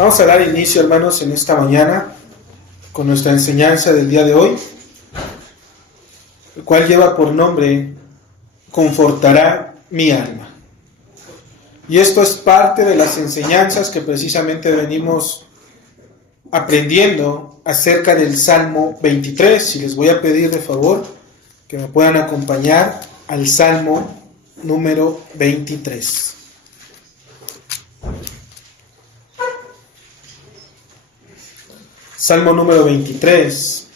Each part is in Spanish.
Vamos a dar inicio, hermanos, en esta mañana con nuestra enseñanza del día de hoy, el cual lleva por nombre Confortará mi alma. Y esto es parte de las enseñanzas que precisamente venimos aprendiendo acerca del Salmo 23. Y les voy a pedir de favor que me puedan acompañar al Salmo número 23. Salmo número 23.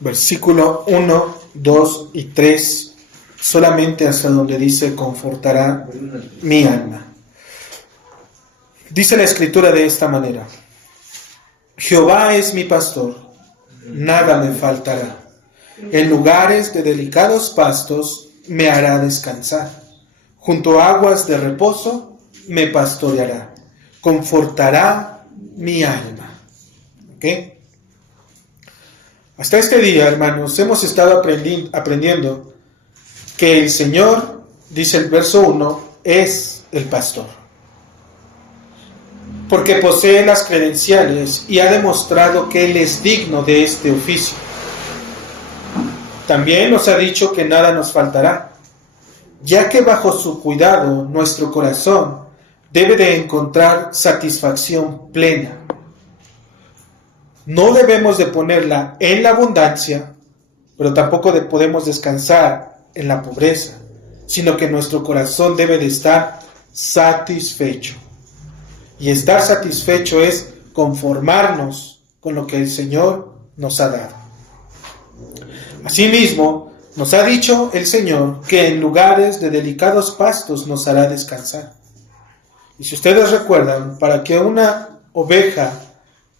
Versículo 1, 2 y 3, solamente hasta donde dice confortará mi alma. Dice la Escritura de esta manera: Jehová es mi pastor, nada me faltará. En lugares de delicados pastos me hará descansar. Junto a aguas de reposo me pastoreará. Confortará mi alma. ¿Ok? Hasta este día, hermanos, hemos estado aprendiendo que el Señor, dice el verso 1, es el pastor. Porque posee las credenciales y ha demostrado que Él es digno de este oficio. También nos ha dicho que nada nos faltará, ya que bajo su cuidado nuestro corazón debe de encontrar satisfacción plena. No debemos de ponerla en la abundancia, pero tampoco podemos descansar en la pobreza, sino que nuestro corazón debe de estar satisfecho. Y estar satisfecho es conformarnos con lo que el Señor nos ha dado. Asimismo, nos ha dicho el Señor que en lugares de delicados pastos nos hará descansar. Y si ustedes recuerdan, para que una oveja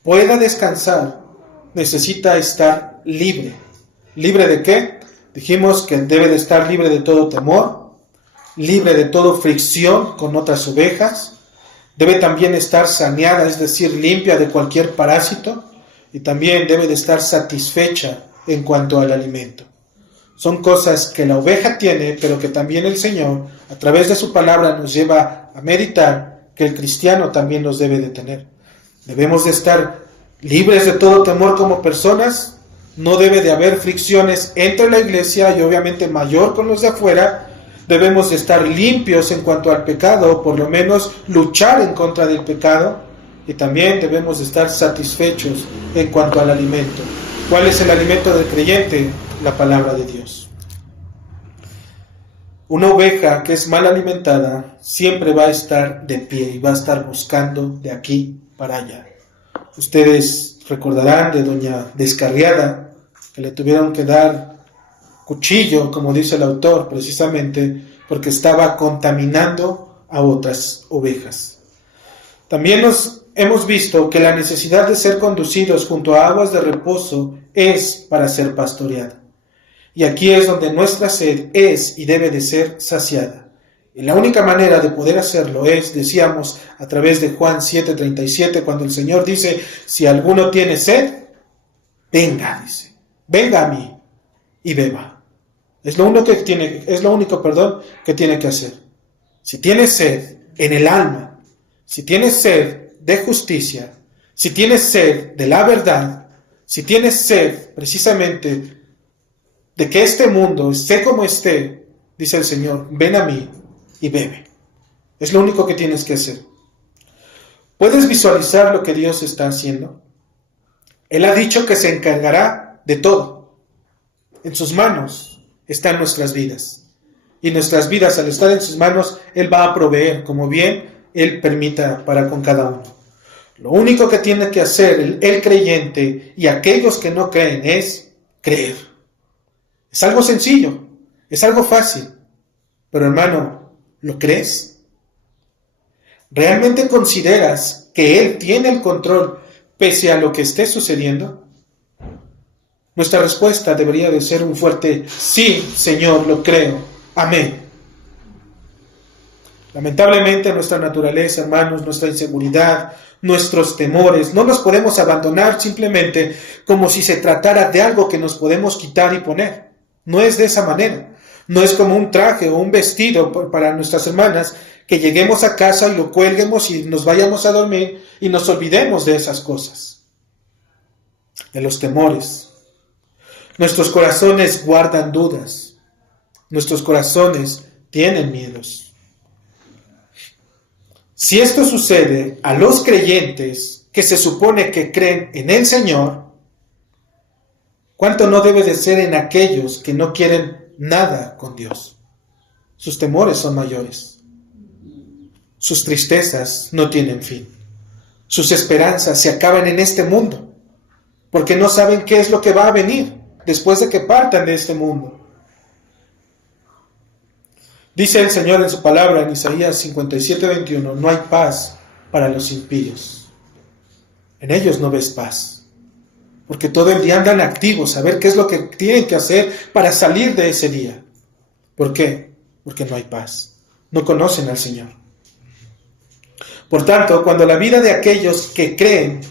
pueda descansar, necesita estar libre. ¿Libre de qué? Dijimos que debe de estar libre de todo temor, libre de toda fricción con otras ovejas. Debe también estar saneada, es decir, limpia de cualquier parásito. Y también debe de estar satisfecha en cuanto al alimento. Son cosas que la oveja tiene, pero que también el Señor, a través de su palabra, nos lleva a meditar que el cristiano también los debe de tener. Debemos de estar libres de todo temor como personas. No debe de haber fricciones entre la iglesia y obviamente mayor con los de afuera. Debemos de estar limpios en cuanto al pecado, o por lo menos luchar en contra del pecado. Y también debemos de estar satisfechos en cuanto al alimento. ¿Cuál es el alimento del creyente? La palabra de Dios. Una oveja que es mal alimentada siempre va a estar de pie y va a estar buscando de aquí para allá. Ustedes recordarán de doña Descarriada, que le tuvieron que dar cuchillo, como dice el autor, precisamente porque estaba contaminando a otras ovejas. También hemos visto que la necesidad de ser conducidos junto a aguas de reposo es para ser pastoreada. Y aquí es donde nuestra sed es y debe de ser saciada. Y la única manera de poder hacerlo es, decíamos, a través de Juan 7:37, cuando el Señor dice: si alguno tiene sed, venga, dice, venga a mí y beba. Es lo único que tiene que hacer. Si tienes sed en el alma, si tienes sed de justicia, si tienes sed de la verdad, si tienes sed precisamente de que este mundo esté como esté, dice el Señor, ven a mí y bebe. Es lo único que tienes que hacer. ¿Puedes visualizar lo que Dios está haciendo? Él ha dicho que se encargará de todo. En sus manos están nuestras vidas. Y nuestras vidas, al estar en sus manos, Él va a proveer como bien Él permita para con cada uno. Lo único que tiene que hacer el creyente y aquellos que no creen es creer. Es algo sencillo, es algo fácil. Pero hermano, ¿lo crees? ¿Realmente consideras que Él tiene el control pese a lo que esté sucediendo? Nuestra respuesta debería de ser un fuerte sí, Señor, lo creo. Amén. Lamentablemente nuestra naturaleza, hermanos, nuestra inseguridad, nuestros temores, no los podemos abandonar simplemente como si se tratara de algo que nos podemos quitar y poner. No es de esa manera. No es como un traje o un vestido para nuestras hermanas, que lleguemos a casa y lo cuelguemos y nos vayamos a dormir y nos olvidemos de esas cosas, de los temores. Nuestros corazones guardan dudas. Nuestros corazones tienen miedos. Si esto sucede a los creyentes que se supone que creen en el Señor, ¿cuánto no debe de ser en aquellos que no quieren nada con Dios? Sus temores son mayores. Sus tristezas no tienen fin. Sus esperanzas se acaban en este mundo, porque no saben qué es lo que va a venir después de que partan de este mundo. Dice el Señor en su palabra en Isaías 57:21, no hay paz para los impíos. En ellos no ves paz, porque todo el día andan activos a ver qué es lo que tienen que hacer para salir de ese día. ¿Por qué? Porque no hay paz. No conocen al Señor. Por tanto, cuando la vida de aquellos que creen,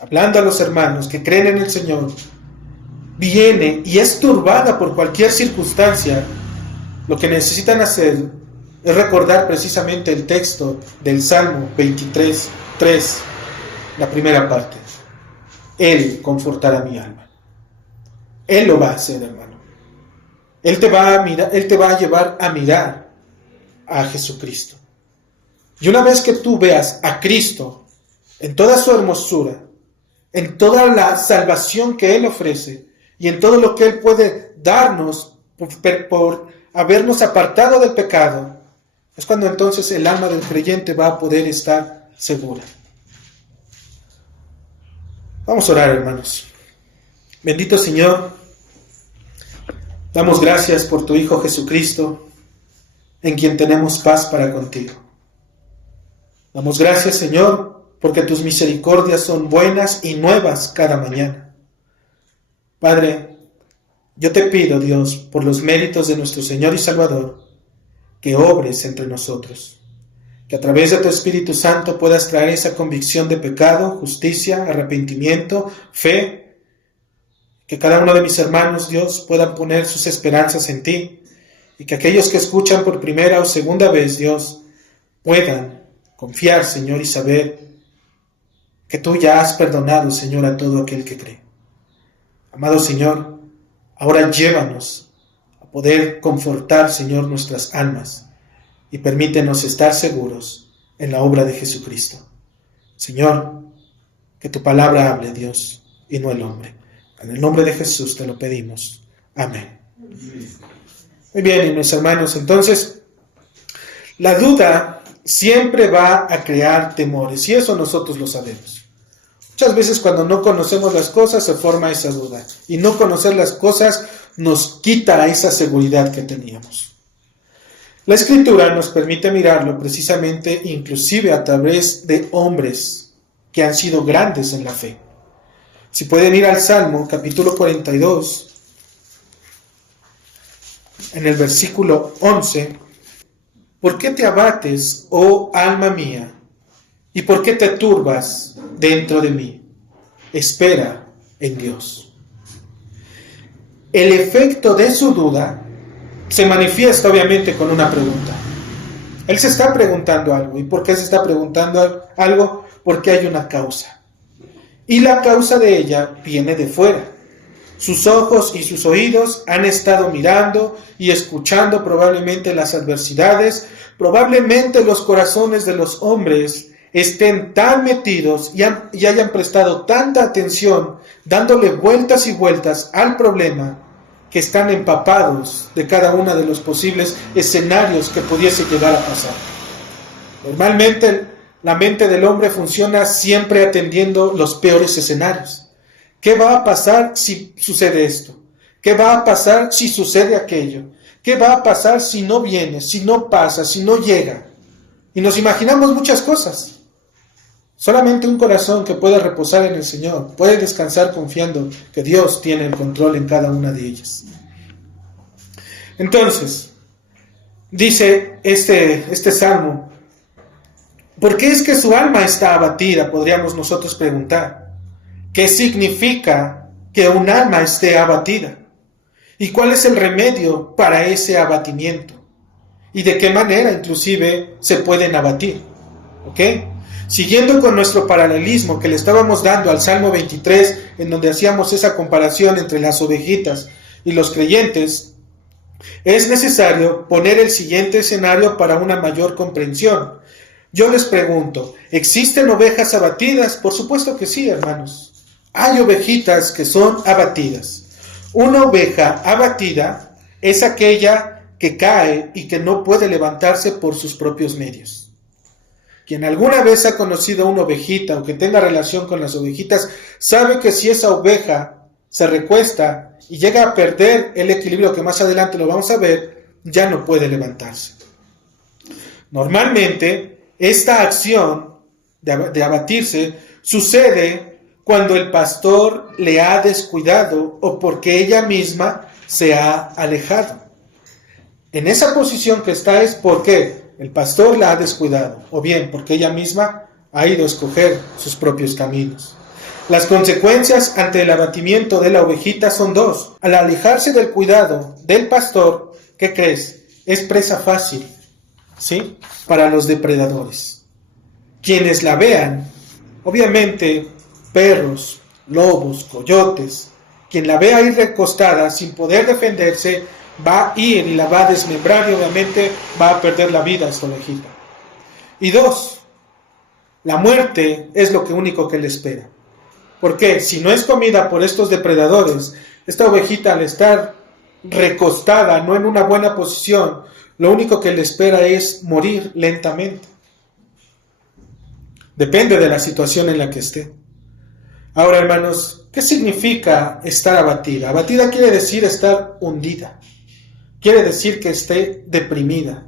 hablando a los hermanos que creen en el Señor, viene y es turbada por cualquier circunstancia, lo que necesitan hacer es recordar precisamente el texto del Salmo 23:3, la primera parte. Él confortará mi alma. Él lo va a hacer, hermano. Él te va a llevar a mirar a Jesucristo. Y una vez que tú veas a Cristo en toda su hermosura, en toda la salvación que Él ofrece y en todo lo que Él puede darnos por habernos apartado del pecado, es cuando entonces el alma del creyente va a poder estar segura. Vamos a orar, hermanos. Bendito Señor, damos gracias por tu Hijo Jesucristo, en quien tenemos paz para contigo. Damos gracias, Señor, porque tus misericordias son buenas y nuevas cada mañana. Padre, yo te pido, Dios, por los méritos de nuestro Señor y Salvador, que obres entre nosotros, que a través de tu Espíritu Santo puedas traer esa convicción de pecado, justicia, arrepentimiento, fe, que cada uno de mis hermanos, Dios, puedan poner sus esperanzas en ti, y que aquellos que escuchan por primera o segunda vez, Dios, puedan confiar, Señor, y saber que tú ya has perdonado, Señor, a todo aquel que cree. Amado Señor, ahora llévanos a poder confortar, Señor, nuestras almas y permítenos estar seguros en la obra de Jesucristo. Señor, que tu palabra hable, Dios, y no el hombre. En el nombre de Jesús te lo pedimos. Amén. Muy bien, mis hermanos, entonces, la duda siempre va a crear temores, y eso nosotros lo sabemos. Muchas veces cuando no conocemos las cosas se forma esa duda, y no conocer las cosas nos quita esa seguridad que teníamos. La Escritura nos permite mirarlo precisamente inclusive a través de hombres que han sido grandes en la fe. Si pueden ir al Salmo capítulo 42, en el versículo 11, ¿por qué te abates, oh alma mía? ¿Y por qué te turbas dentro de mí? Espera en Dios. El efecto de su duda se manifiesta obviamente con una pregunta. Él se está preguntando algo. ¿Y por qué se está preguntando algo? Porque hay una causa. Y la causa de ella viene de fuera. Sus ojos y sus oídos han estado mirando y escuchando probablemente las adversidades. Probablemente los corazones de los hombres estén tan metidos y hayan prestado tanta atención, dándole vueltas y vueltas al problema, que están empapados de cada uno de los posibles escenarios que pudiese llegar a pasar. Normalmente la mente del hombre funciona siempre atendiendo los peores escenarios. ¿Qué va a pasar si sucede esto? ¿Qué va a pasar si sucede aquello? ¿Qué va a pasar si no viene, si no pasa, si no llega? Y nos imaginamos muchas cosas. Solamente un corazón que puede reposar en el Señor puede descansar confiando que Dios tiene el control en cada una de ellas. Entonces, dice este salmo, ¿por qué es que su alma está abatida? Podríamos nosotros preguntar. ¿Qué significa que un alma esté abatida? ¿Y cuál es el remedio para ese abatimiento? ¿Y de qué manera inclusive se pueden abatir? ¿Ok? Siguiendo con nuestro paralelismo que le estábamos dando al Salmo 23, en donde hacíamos esa comparación entre las ovejitas y los creyentes, es necesario poner el siguiente escenario para una mayor comprensión. Yo les pregunto, ¿existen ovejas abatidas? Por supuesto que sí, hermanos. Hay ovejitas que son abatidas. Una oveja abatida es aquella que cae y que no puede levantarse por sus propios medios. Quien alguna vez ha conocido a una ovejita o que tenga relación con las ovejitas, sabe que si esa oveja se recuesta y llega a perder el equilibrio, que más adelante lo vamos a ver, ya no puede levantarse. Normalmente, esta acción de abatirse sucede cuando el pastor le ha descuidado o porque ella misma se ha alejado. En esa posición que está es porque el pastor la ha descuidado, o bien porque ella misma ha ido a escoger sus propios caminos. Las consecuencias ante el abatimiento de la ovejita son dos. Al alejarse del cuidado del pastor, ¿qué crees? Es presa fácil, ¿sí? Para los depredadores. Quienes la vean, obviamente perros, lobos, coyotes, quien la vea ahí recostada sin poder defenderse, va a ir y la va a desmembrar y obviamente va a perder la vida esta ovejita. Y dos, la muerte es lo único que le espera. Porque si no es comida por estos depredadores, esta ovejita al estar recostada, no en una buena posición, lo único que le espera es morir lentamente. Depende de la situación en la que esté. Ahora, hermanos, ¿qué significa estar abatida? Abatida quiere decir estar hundida. Quiere decir que esté deprimida.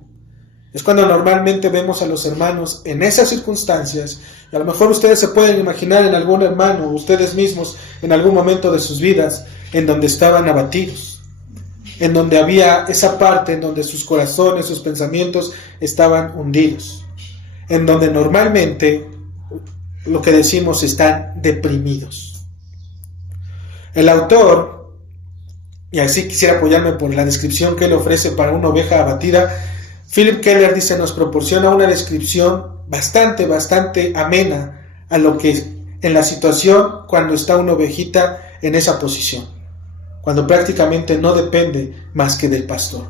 Es cuando normalmente vemos a los hermanos en esas circunstancias, y a lo mejor ustedes se pueden imaginar en algún hermano, o ustedes mismos, en algún momento de sus vidas, en donde estaban abatidos, en donde había esa parte en donde sus corazones, sus pensamientos estaban hundidos, en donde normalmente, lo que decimos, están deprimidos. El autor, y así quisiera apoyarme por la descripción que él ofrece para una oveja abatida, Philip Keller dice, nos proporciona una descripción bastante amena a lo que en la situación cuando está una ovejita en esa posición, cuando prácticamente no depende más que del pastor.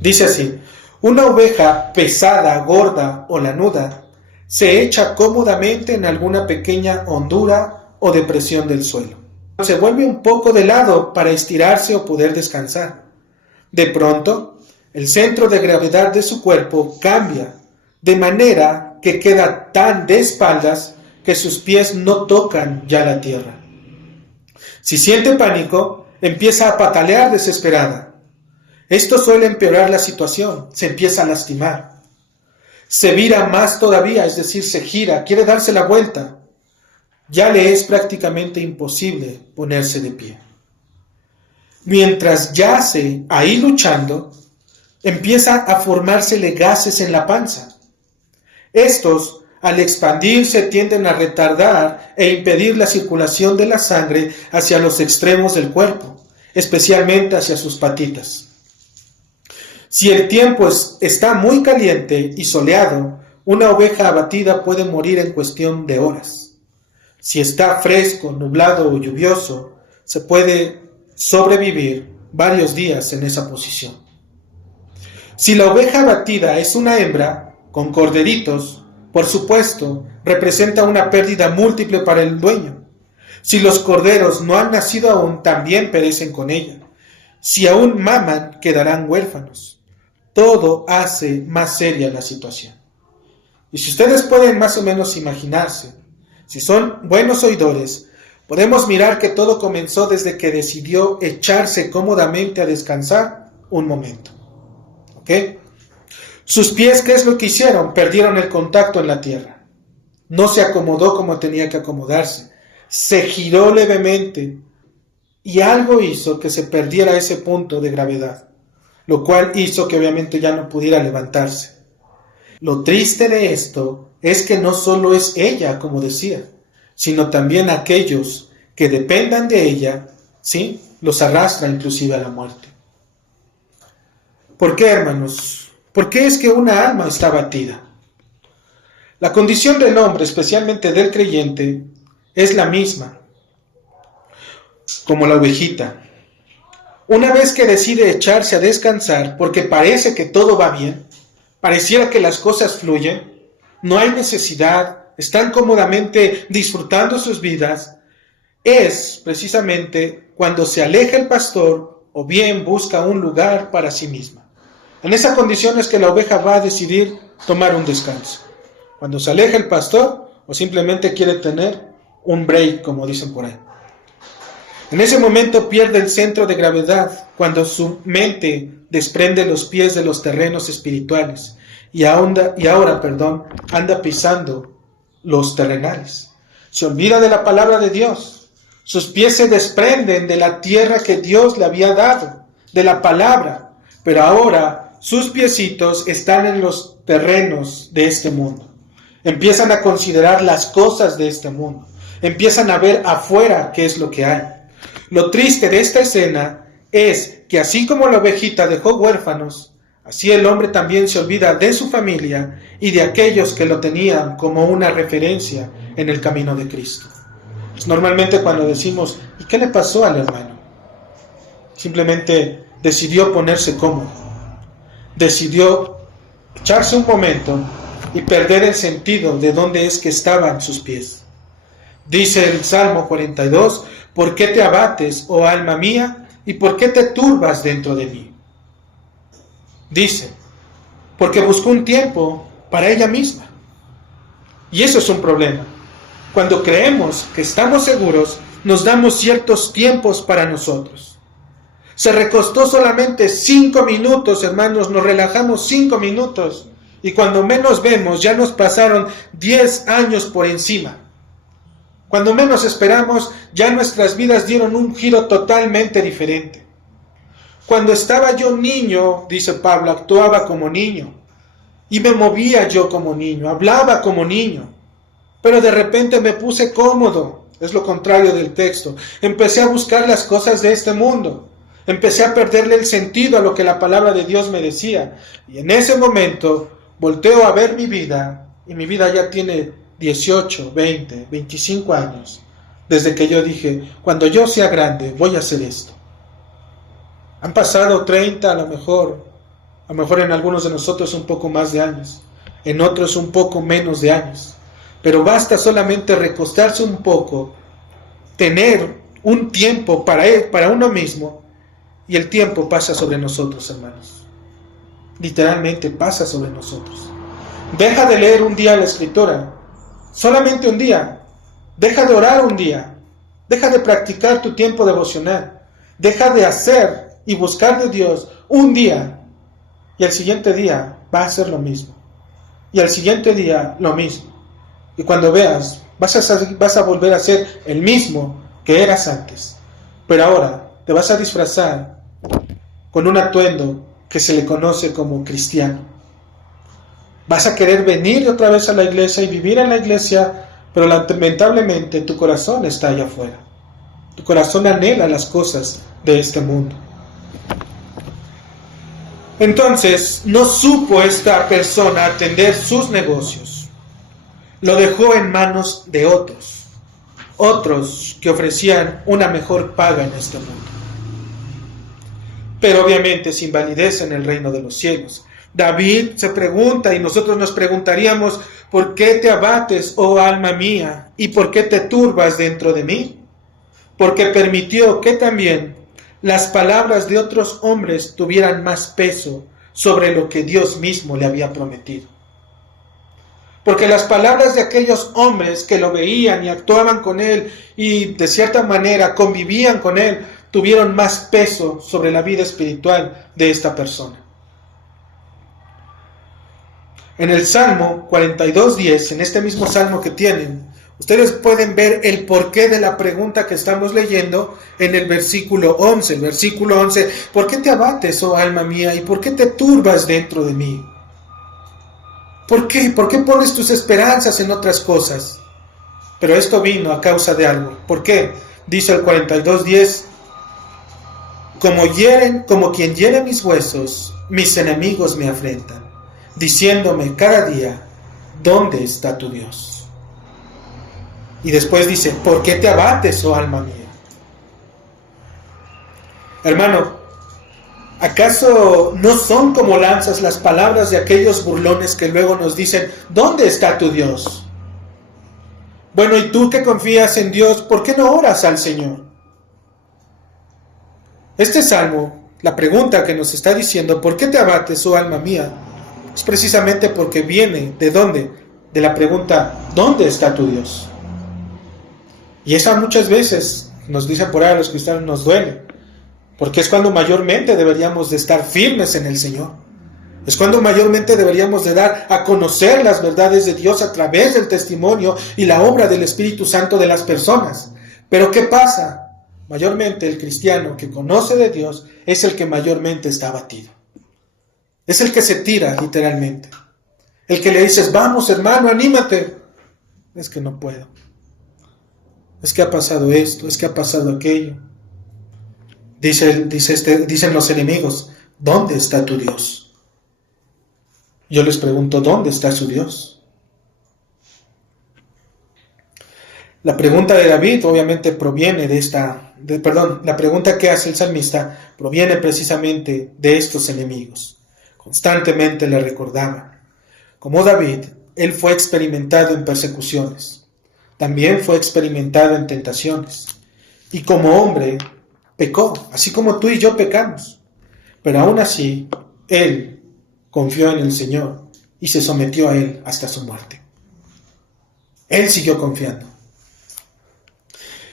Dice así, una oveja pesada, gorda o lanuda se echa cómodamente en alguna pequeña hondura o depresión del suelo. Se vuelve un poco de lado para estirarse o poder descansar. De pronto, el centro de gravedad de su cuerpo cambia, de manera que queda tan de espaldas que sus pies no tocan ya la tierra. Si siente pánico, empieza a patalear desesperada. Esto suele empeorar la situación, se empieza a lastimar. Se vira más todavía, es decir, se gira, quiere darse la vuelta. Ya le es prácticamente imposible ponerse de pie. Mientras yace ahí luchando, empieza a formársele gases en la panza. Estos, al expandirse, tienden a retardar e impedir la circulación de la sangre hacia los extremos del cuerpo, especialmente hacia sus patitas. Si el tiempo está muy caliente y soleado, una oveja abatida puede morir en cuestión de horas. Si está fresco, nublado o lluvioso, se puede sobrevivir varios días en esa posición. Si la oveja abatida es una hembra, con corderitos, por supuesto, representa una pérdida múltiple para el dueño. Si los corderos no han nacido aún, también perecen con ella. Si aún maman, quedarán huérfanos. Todo hace más seria la situación. Y si ustedes pueden más o menos imaginarse, si son buenos oidores, podemos mirar que todo comenzó desde que decidió echarse cómodamente a descansar un momento. ¿Ok? Sus pies, ¿qué es lo que hicieron? Perdieron el contacto en la tierra. No se acomodó como tenía que acomodarse. Se giró levemente y algo hizo que se perdiera ese punto de gravedad, lo cual hizo que obviamente ya no pudiera levantarse. Lo triste de esto es que no solo es ella, como decía, sino también aquellos que dependan de ella, ¿sí? los arrastra inclusive a la muerte. ¿Por qué, hermanos? ¿Por qué es que una alma está abatida? La condición del hombre, especialmente del creyente, es la misma, como la ovejita. Una vez que decide echarse a descansar porque parece que todo va bien, pareciera que las cosas fluyen, no hay necesidad, están cómodamente disfrutando sus vidas, es precisamente cuando se aleja el pastor o bien busca un lugar para sí misma. En esa condición es que la oveja va a decidir tomar un descanso. Cuando se aleja el pastor o simplemente quiere tener un break, como dicen por ahí. En ese momento pierde el centro de gravedad, cuando su mente desprende los pies de los terrenos espirituales y ahora anda pisando los terrenales. Se olvida de la palabra de Dios. Sus pies se desprenden de la tierra que Dios le había dado, de la palabra, pero ahora sus piecitos están en los terrenos de este mundo. Empiezan a considerar las cosas de este mundo. Empiezan a ver afuera qué es lo que hay. Lo triste de esta escena es que así como la ovejita dejó huérfanos, así el hombre también se olvida de su familia y de aquellos que lo tenían como una referencia en el camino de Cristo. Pues normalmente cuando decimos, ¿y qué le pasó al hermano? Simplemente decidió ponerse cómodo. Decidió echarse un momento y perder el sentido de dónde es que estaban sus pies. Dice el Salmo 42, ¿por qué te abates, oh alma mía, y por qué te turbas dentro de mí? Dice, porque buscó un tiempo para ella misma. Y eso es un problema. Cuando creemos que estamos seguros, nos damos ciertos tiempos para nosotros. Se recostó solamente 5 minutos, hermanos, nos relajamos 5 minutos. Y cuando menos vemos, ya nos pasaron 10 años por encima. Cuando menos esperamos, ya nuestras vidas dieron un giro totalmente diferente. Cuando estaba yo niño, dice Pablo, actuaba como niño. Y me movía yo como niño, hablaba como niño. Pero de repente me puse cómodo. Es lo contrario del texto. Empecé a buscar las cosas de este mundo. Empecé a perderle el sentido a lo que la palabra de Dios me decía. Y en ese momento volteo a ver mi vida. Y mi vida ya tiene 18, 20, 25 años. Desde que yo dije, cuando yo sea grande voy a hacer esto. Han pasado 30 a lo mejor en algunos de nosotros un poco más de años. En otros un poco menos de años. Pero basta solamente recostarse un poco, tener un tiempo para uno mismo, y el tiempo pasa sobre nosotros, hermanos. Literalmente pasa sobre nosotros. Deja de leer un día la Escritura, solamente un día. Deja de orar un día. Deja de practicar tu tiempo devocional. Deja de hacer y buscar de Dios un día, y al siguiente día va a ser lo mismo. Y al siguiente día lo mismo. Y cuando veas, vas a volver a ser el mismo que eras antes. Pero ahora te vas a disfrazar con un atuendo que se le conoce como cristiano. Vas a querer venir otra vez a la iglesia y vivir en la iglesia, pero lamentablemente tu corazón está allá afuera. Tu corazón anhela las cosas de este mundo. Entonces, no supo esta persona atender sus negocios. Lo dejó en manos de otros que ofrecían una mejor paga en este mundo. Pero obviamente sin validez en el reino de los cielos. David se pregunta, y nosotros nos preguntaríamos, ¿por qué te abates, oh alma mía? ¿Y por qué te turbas dentro de mí? Porque permitió que también las palabras de otros hombres tuvieran más peso sobre lo que Dios mismo le había prometido. Porque las palabras de aquellos hombres que lo veían y actuaban con él y de cierta manera convivían con él, tuvieron más peso sobre la vida espiritual de esta persona. En el Salmo 42:10, en este mismo Salmo que tienen, ustedes pueden ver el porqué de la pregunta que estamos leyendo en el versículo 11. El versículo 11, ¿por qué te abates, oh alma mía, y por qué te turbas dentro de mí? ¿Por qué? ¿Por qué pones tus esperanzas en otras cosas? Pero esto vino a causa de algo. ¿Por qué? Dice el 42:10, Como quien hiere mis huesos, mis enemigos me afrentan, diciéndome cada día, ¿dónde está tu Dios? Y después dice, ¿por qué te abates, oh alma mía? Hermano, ¿acaso no son como lanzas las palabras de aquellos burlones que luego nos dicen, ¿dónde está tu Dios? Bueno, y tú que confías en Dios, ¿por qué no oras al Señor? Este salmo, la pregunta que nos está diciendo, ¿por qué te abates, oh alma mía? Es precisamente porque viene, ¿de dónde? De la pregunta, ¿dónde está tu Dios? Y esa muchas veces, nos dicen por ahí a los cristianos, nos duele. Porque es cuando mayormente deberíamos de estar firmes en el Señor. Es cuando mayormente deberíamos de dar a conocer las verdades de Dios a través del testimonio y la obra del Espíritu Santo de las personas. Pero ¿qué pasa? Mayormente el cristiano que conoce de Dios es el que mayormente está abatido. Es el que se tira literalmente. El que le dices, vamos hermano, anímate. Es que no puedo. Es que ha pasado esto, es que ha pasado aquello. Dicen los enemigos, ¿dónde está tu Dios? Yo les pregunto, ¿dónde está su Dios? La pregunta de David obviamente proviene la pregunta que hace el salmista proviene precisamente de estos enemigos. Constantemente le recordaban. Como David, él fue experimentado en persecuciones. También fue experimentado en tentaciones. Y como hombre, pecó, así como tú y yo pecamos. Pero aún así, él confió en el Señor y se sometió a él hasta su muerte. Él siguió confiando.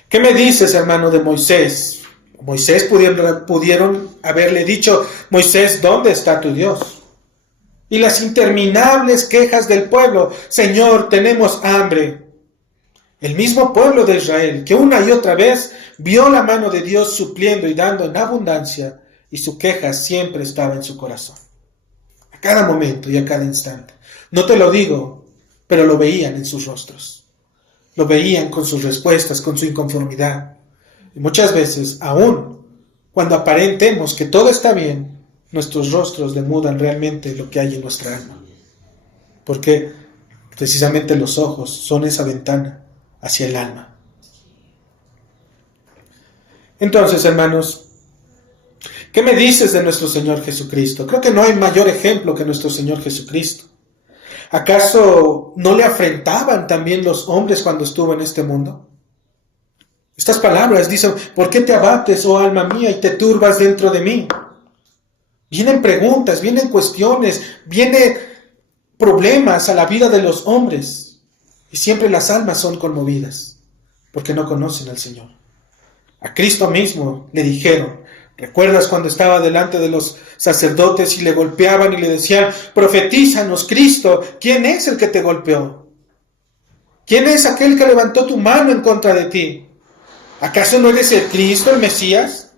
¿Qué me dices, hermano, de Moisés? Moisés pudieron haberle dicho, Moisés, ¿dónde está tu Dios? Y las interminables quejas del pueblo, Señor, tenemos hambre. El mismo pueblo de Israel, que una y otra vez vio la mano de Dios supliendo y dando en abundancia, y su queja siempre estaba en su corazón. A cada momento y a cada instante. No te lo digo, pero lo veían en sus rostros. Lo veían con sus respuestas, con su inconformidad. Y muchas veces, aún cuando aparentemos que todo está bien, nuestros rostros demudan realmente lo que hay en nuestra alma. Porque precisamente los ojos son esa ventana hacia el alma. Entonces, hermanos, ¿qué me dices de nuestro Señor Jesucristo? Creo que no hay mayor ejemplo que nuestro Señor Jesucristo. ¿Acaso no le afrentaban también los hombres cuando estuvo en este mundo? Estas palabras dicen, ¿por qué te abates, oh alma mía, y te turbas dentro de mí? Vienen preguntas, vienen cuestiones, vienen problemas a la vida de los hombres. Y siempre las almas son conmovidas, porque no conocen al Señor. A Cristo mismo le dijeron, ¿recuerdas cuando estaba delante de los sacerdotes y le golpeaban y le decían, profetízanos, Cristo, ¿quién es el que te golpeó? ¿Quién es aquel que levantó tu mano en contra de ti? ¿Acaso no eres el Cristo, el Mesías?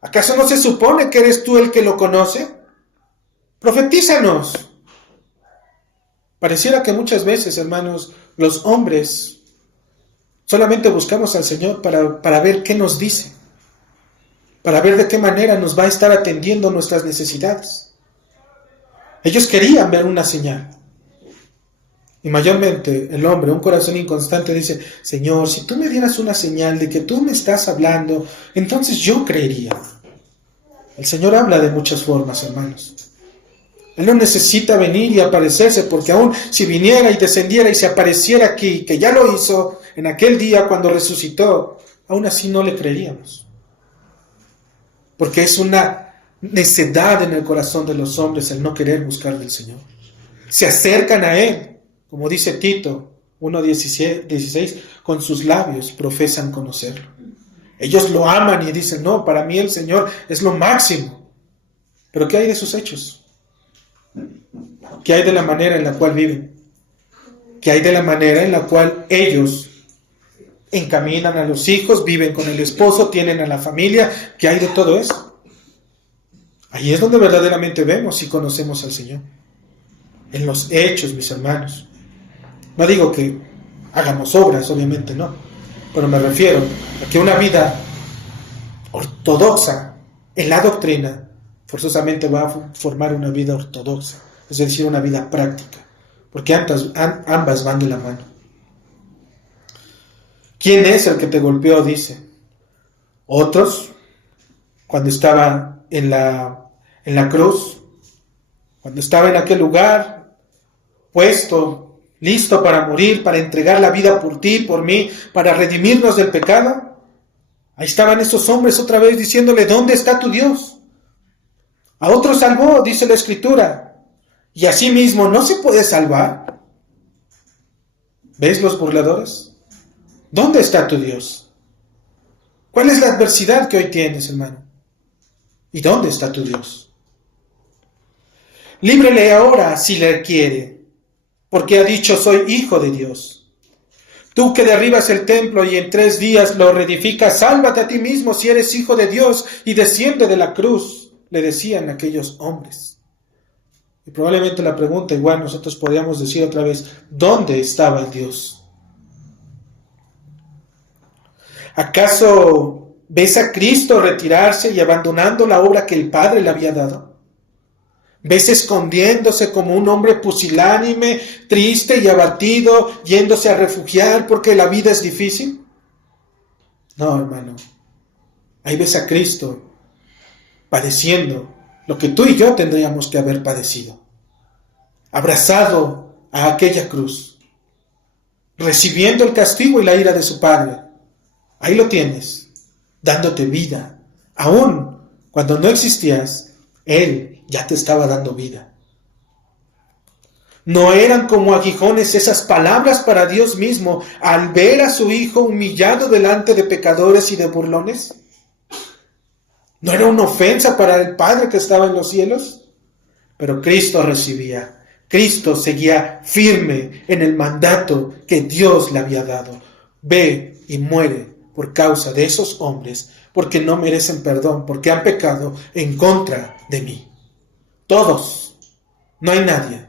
¿Acaso no se supone que eres tú el que lo conoce? Profetízanos. Pareciera que muchas veces, hermanos, los hombres solamente buscamos al Señor para ver qué nos dice, para ver de qué manera nos va a estar atendiendo nuestras necesidades. Ellos querían ver una señal. Y mayormente el hombre, un corazón inconstante, dice, Señor, si tú me dieras una señal de que tú me estás hablando, entonces yo creería. El Señor habla de muchas formas, hermanos. Él no necesita venir y aparecerse, porque aún si viniera y descendiera y se apareciera aquí, que ya lo hizo en aquel día cuando resucitó, aún así no le creeríamos. Porque es una necedad en el corazón de los hombres el no querer buscar del Señor. Se acercan a Él, como dice Tito 1:16, con sus labios profesan conocerlo. Ellos lo aman y dicen, no, para mí el Señor es lo máximo. Pero ¿qué hay de sus hechos? ¿Qué hay de la manera en la cual viven? ¿Qué hay de la manera en la cual ellos encaminan a los hijos, viven con el esposo, tienen a la familia? ¿Qué hay de todo eso? Ahí es donde verdaderamente vemos y conocemos al Señor. En los hechos, mis hermanos. No digo que hagamos obras, obviamente no. Pero me refiero a que una vida ortodoxa en la doctrina, forzosamente va a formar una vida ortodoxa, es decir, una vida práctica, porque ambas van de la mano. ¿Quién es el que te golpeó? Dice. Otros, cuando estaba en la cruz, cuando estaba en aquel lugar, puesto, listo para morir, para entregar la vida por ti, por mí, para redimirnos del pecado, ahí estaban esos hombres otra vez diciéndole, ¿dónde está tu Dios? A otros salvó, dice la Escritura, y a sí mismo no se puede salvar. ¿Ves los burladores? ¿Dónde está tu Dios? ¿Cuál es la adversidad que hoy tienes, hermano? ¿Y dónde está tu Dios? Líbrele ahora si le quiere, porque ha dicho, soy hijo de Dios. Tú que derribas el templo y en 3 días lo reedificas, sálvate a ti mismo si eres hijo de Dios y desciende de la cruz, le decían aquellos hombres. Y probablemente la pregunta, igual nosotros podríamos decir otra vez, ¿dónde estaba el Dios? ¿Acaso ves a Cristo retirarse y abandonando la obra que el Padre le había dado? ¿Ves escondiéndose como un hombre pusilánime, triste y abatido, yéndose a refugiar porque la vida es difícil? No, hermano. Ahí ves a Cristo padeciendo lo que tú y yo tendríamos que haber padecido. Abrazado a aquella cruz, recibiendo el castigo y la ira de su Padre. Ahí lo tienes, dándote vida. Aún cuando no existías, Él ya te estaba dando vida. ¿No eran como aguijones esas palabras para Dios mismo al ver a su Hijo humillado delante de pecadores y de burlones? ¿No era una ofensa para el Padre que estaba en los cielos? Pero Cristo recibía. Cristo seguía firme en el mandato que Dios le había dado. Ve y muere por causa de esos hombres, porque no merecen perdón, porque han pecado en contra de mí. Todos, no hay nadie.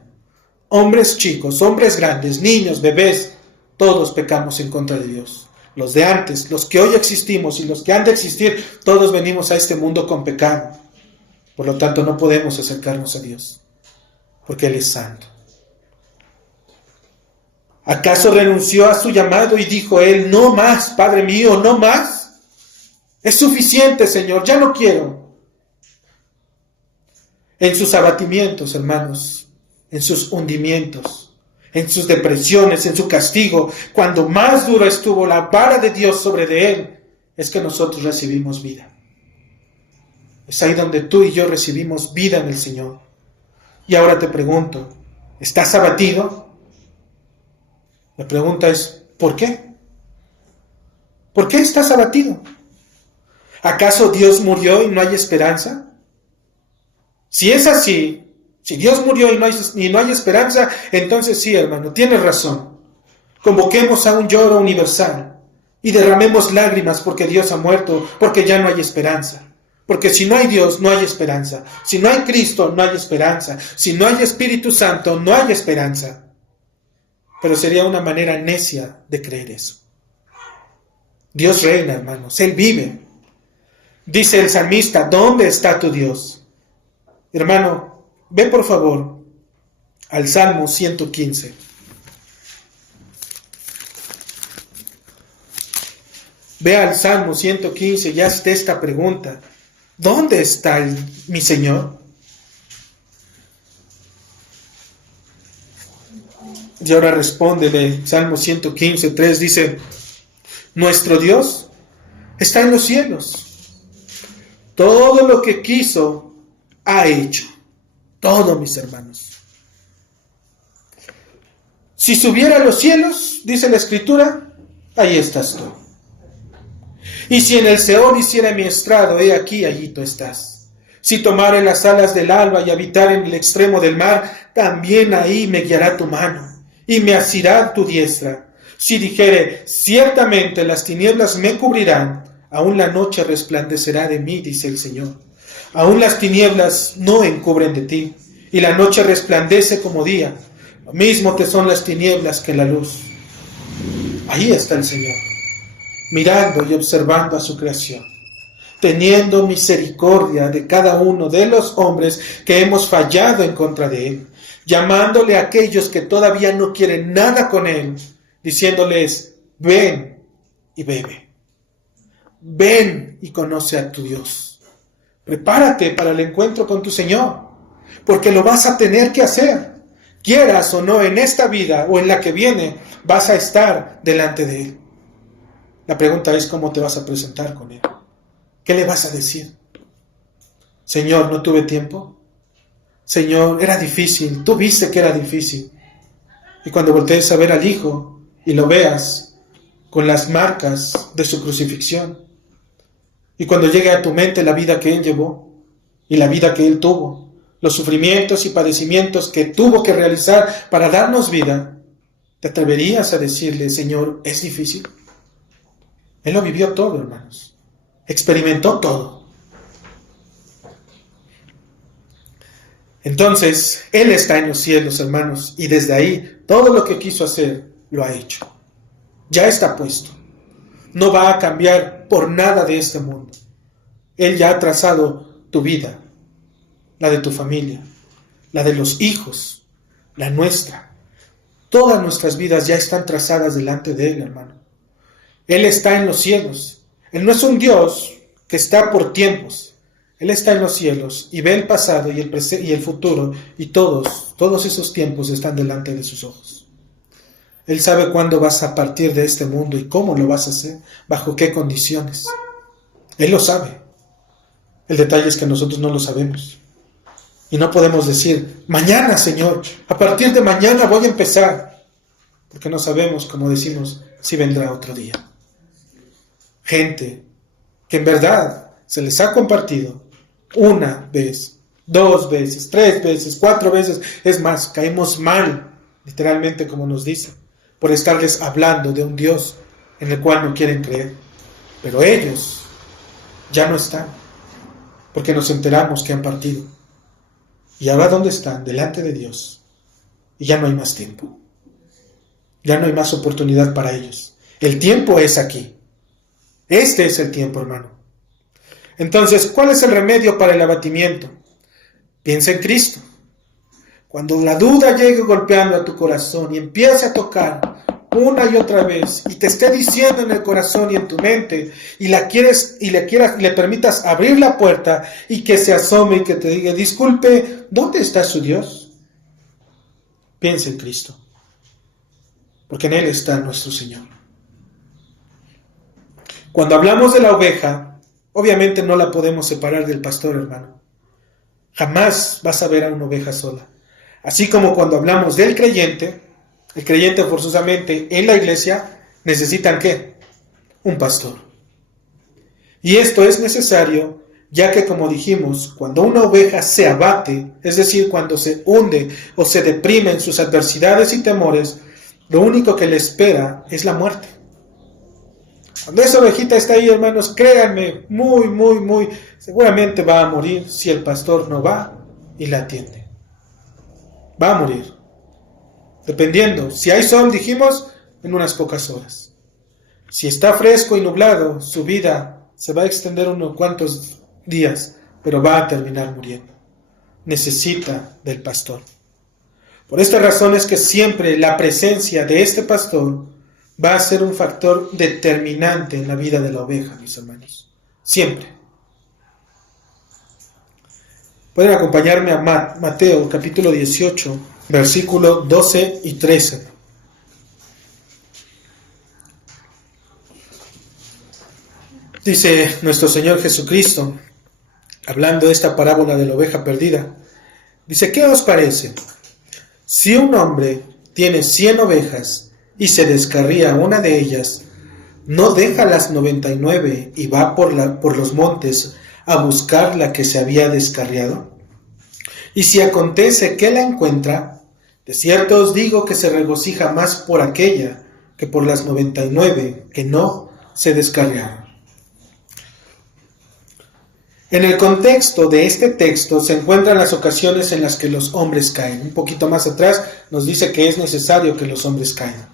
Hombres chicos, hombres grandes, niños, bebés, todos pecamos en contra de Dios. Los de antes, los que hoy existimos y los que han de existir, todos venimos a este mundo con pecado. Por lo tanto, no podemos acercarnos a Dios, porque Él es santo. ¿Acaso renunció a su llamado y dijo Él, no más, Padre mío, no más? Es suficiente, Señor, ya no quiero. En sus abatimientos, hermanos, en sus hundimientos, en sus depresiones, en su castigo, cuando más dura estuvo la vara de Dios sobre de Él, es que nosotros recibimos vida. Es ahí donde tú y yo recibimos vida en el Señor. Y ahora te pregunto, ¿estás abatido? La pregunta es, ¿por qué? ¿Por qué estás abatido? ¿Acaso Dios murió y no hay esperanza? Si es así, si Dios murió y no hay esperanza, entonces sí, hermano, tienes razón. Convoquemos a un lloro universal y derramemos lágrimas porque Dios ha muerto, porque ya no hay esperanza. Porque si no hay Dios, no hay esperanza. Si no hay Cristo, no hay esperanza. Si no hay Espíritu Santo, no hay esperanza. Pero sería una manera necia de creer eso. Dios reina, hermanos. Él vive. Dice el salmista, ¿dónde está tu Dios? Hermano, ve por favor al Salmo 115. Ve al Salmo 115 y hazte esta pregunta. ¿Dónde está mi Señor? Y ahora respóndele, Salmo 115, 3 dice, nuestro Dios está en los cielos. Todo lo que quiso, ha hecho. Todo, mis hermanos. Si subiera a los cielos, dice la Escritura, ahí estás tú. Y si en el Seol hiciera mi estrado, he aquí, allí tú estás. Si tomare las alas del alba y habitar en el extremo del mar, también ahí me guiará tu mano y me asirá tu diestra. Si dijere, ciertamente las tinieblas me cubrirán, aún la noche resplandecerá de mí, dice el Señor. Aún las tinieblas no encubren de ti, y la noche resplandece como día. Lo mismo te son las tinieblas que la luz. Ahí está el Señor, mirando y observando a su creación. teniendo misericordia de cada uno de los hombres que hemos fallado en contra de Él, llamándole a aquellos que todavía no quieren nada con Él, diciéndoles, ven y bebe, ven y conoce a tu Dios. Prepárate para el encuentro con tu Señor, porque lo vas a tener que hacer, quieras o no, en esta vida o en la que viene, vas a estar delante de Él. La pregunta es, ¿cómo te vas a presentar con Él? ¿Qué le vas a decir? Señor, ¿no tuve tiempo? Señor, era difícil, tú viste que era difícil. Y cuando voltees a ver al Hijo y lo veas con las marcas de su crucifixión, y cuando llegue a tu mente la vida que Él llevó y la vida que Él tuvo, los sufrimientos y padecimientos que tuvo que realizar para darnos vida, ¿te atreverías a decirle, Señor, es difícil? Él lo vivió todo, hermanos. Experimentó todo. Entonces, Él está en los cielos, hermanos, y desde ahí todo lo que quiso hacer lo ha hecho. Ya está puesto. No va a cambiar por nada de este mundo. Él ya ha trazado tu vida, la de tu familia, la de los hijos, la nuestra. Todas nuestras vidas ya están trazadas delante de Él, hermano. Él está en los cielos. Él no es un Dios que está por tiempos. Él está en los cielos y ve el pasado y el futuro, y todos esos tiempos están delante de sus ojos. Él sabe cuándo vas a partir de este mundo y cómo lo vas a hacer, bajo qué condiciones. Él lo sabe. El detalle es que nosotros no lo sabemos. Y no podemos decir, mañana, Señor, a partir de mañana voy a empezar. Porque no sabemos, como decimos, si vendrá otro día. Gente que en verdad se les ha compartido una vez, 2 veces, 3 veces, 4 veces. Es más, caemos mal, literalmente como nos dice, por estarles hablando de un Dios en el cual no quieren creer. Pero ellos ya no están, porque nos enteramos que han partido. Y ahora ¿dónde están? Delante de Dios. Y ya no hay más tiempo. Ya no hay más oportunidad para ellos. El tiempo es aquí. Este es el tiempo, hermano. Entonces, ¿cuál es el remedio para el abatimiento? Piensa en Cristo. Cuando la duda llegue golpeando a tu corazón y empiece a tocar una y otra vez y te esté diciendo en el corazón y en tu mente y le permitas abrir la puerta y que se asome y que te diga, disculpe, ¿dónde está su Dios? Piensa en Cristo, porque en Él está nuestro Señor. Cuando hablamos de la oveja, obviamente no la podemos separar del pastor, hermano. Jamás vas a ver a una oveja sola. Así como cuando hablamos del creyente, el creyente forzosamente en la iglesia necesitan ¿qué? Un pastor. Y esto es necesario, ya que como dijimos, cuando una oveja se abate, es decir, cuando se hunde o se deprime en sus adversidades y temores, lo único que le espera es la muerte. Cuando esa ovejita está ahí, hermanos, créanme, seguramente va a morir si el pastor no va y la atiende. Va a morir. Dependiendo, si hay sol, dijimos, en unas pocas horas. Si está fresco y nublado, su vida se va a extender unos cuantos días, pero va a terminar muriendo. Necesita del pastor. Por esta razón es que siempre la presencia de este pastor va a ser un factor determinante en la vida de la oveja, mis hermanos. Siempre. Pueden acompañarme a Mateo capítulo 18, versículos 12 y 13. Dice nuestro Señor Jesucristo, hablando de esta parábola de la oveja perdida, dice, ¿qué os parece? Si un hombre tiene 100 ovejas y se descarría una de ellas, ¿no deja las 99 y va por los montes a buscar la que se había descarriado? Y si acontece que la encuentra, de cierto os digo que se regocija más por aquella que por las 99 que no se descarriaron. En el contexto de este texto se encuentran las ocasiones en las que los hombres caen. Un poquito más atrás nos dice que es necesario que los hombres caigan.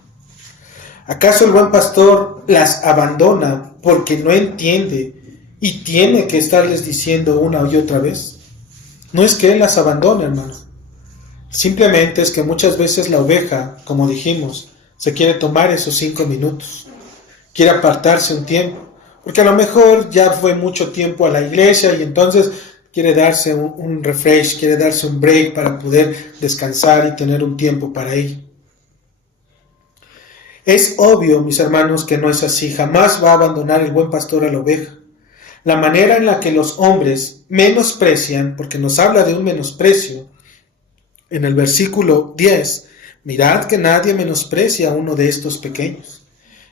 ¿Acaso el buen pastor las abandona porque no entiende y tiene que estarles diciendo una y otra vez. No es que Él las abandone, hermano. Simplemente es que muchas veces la oveja, como dijimos, se quiere tomar esos 5 minutos. Quiere apartarse un tiempo. Porque a lo mejor ya fue mucho tiempo a la iglesia y entonces quiere darse un refresh, quiere darse un break para poder descansar y tener un tiempo para ello. Es obvio, mis hermanos, que no es así. Jamás va a abandonar el buen pastor a la oveja. La manera en la que los hombres menosprecian, porque nos habla de un menosprecio, en el versículo 10, mirad que nadie menosprecia a uno de estos pequeños.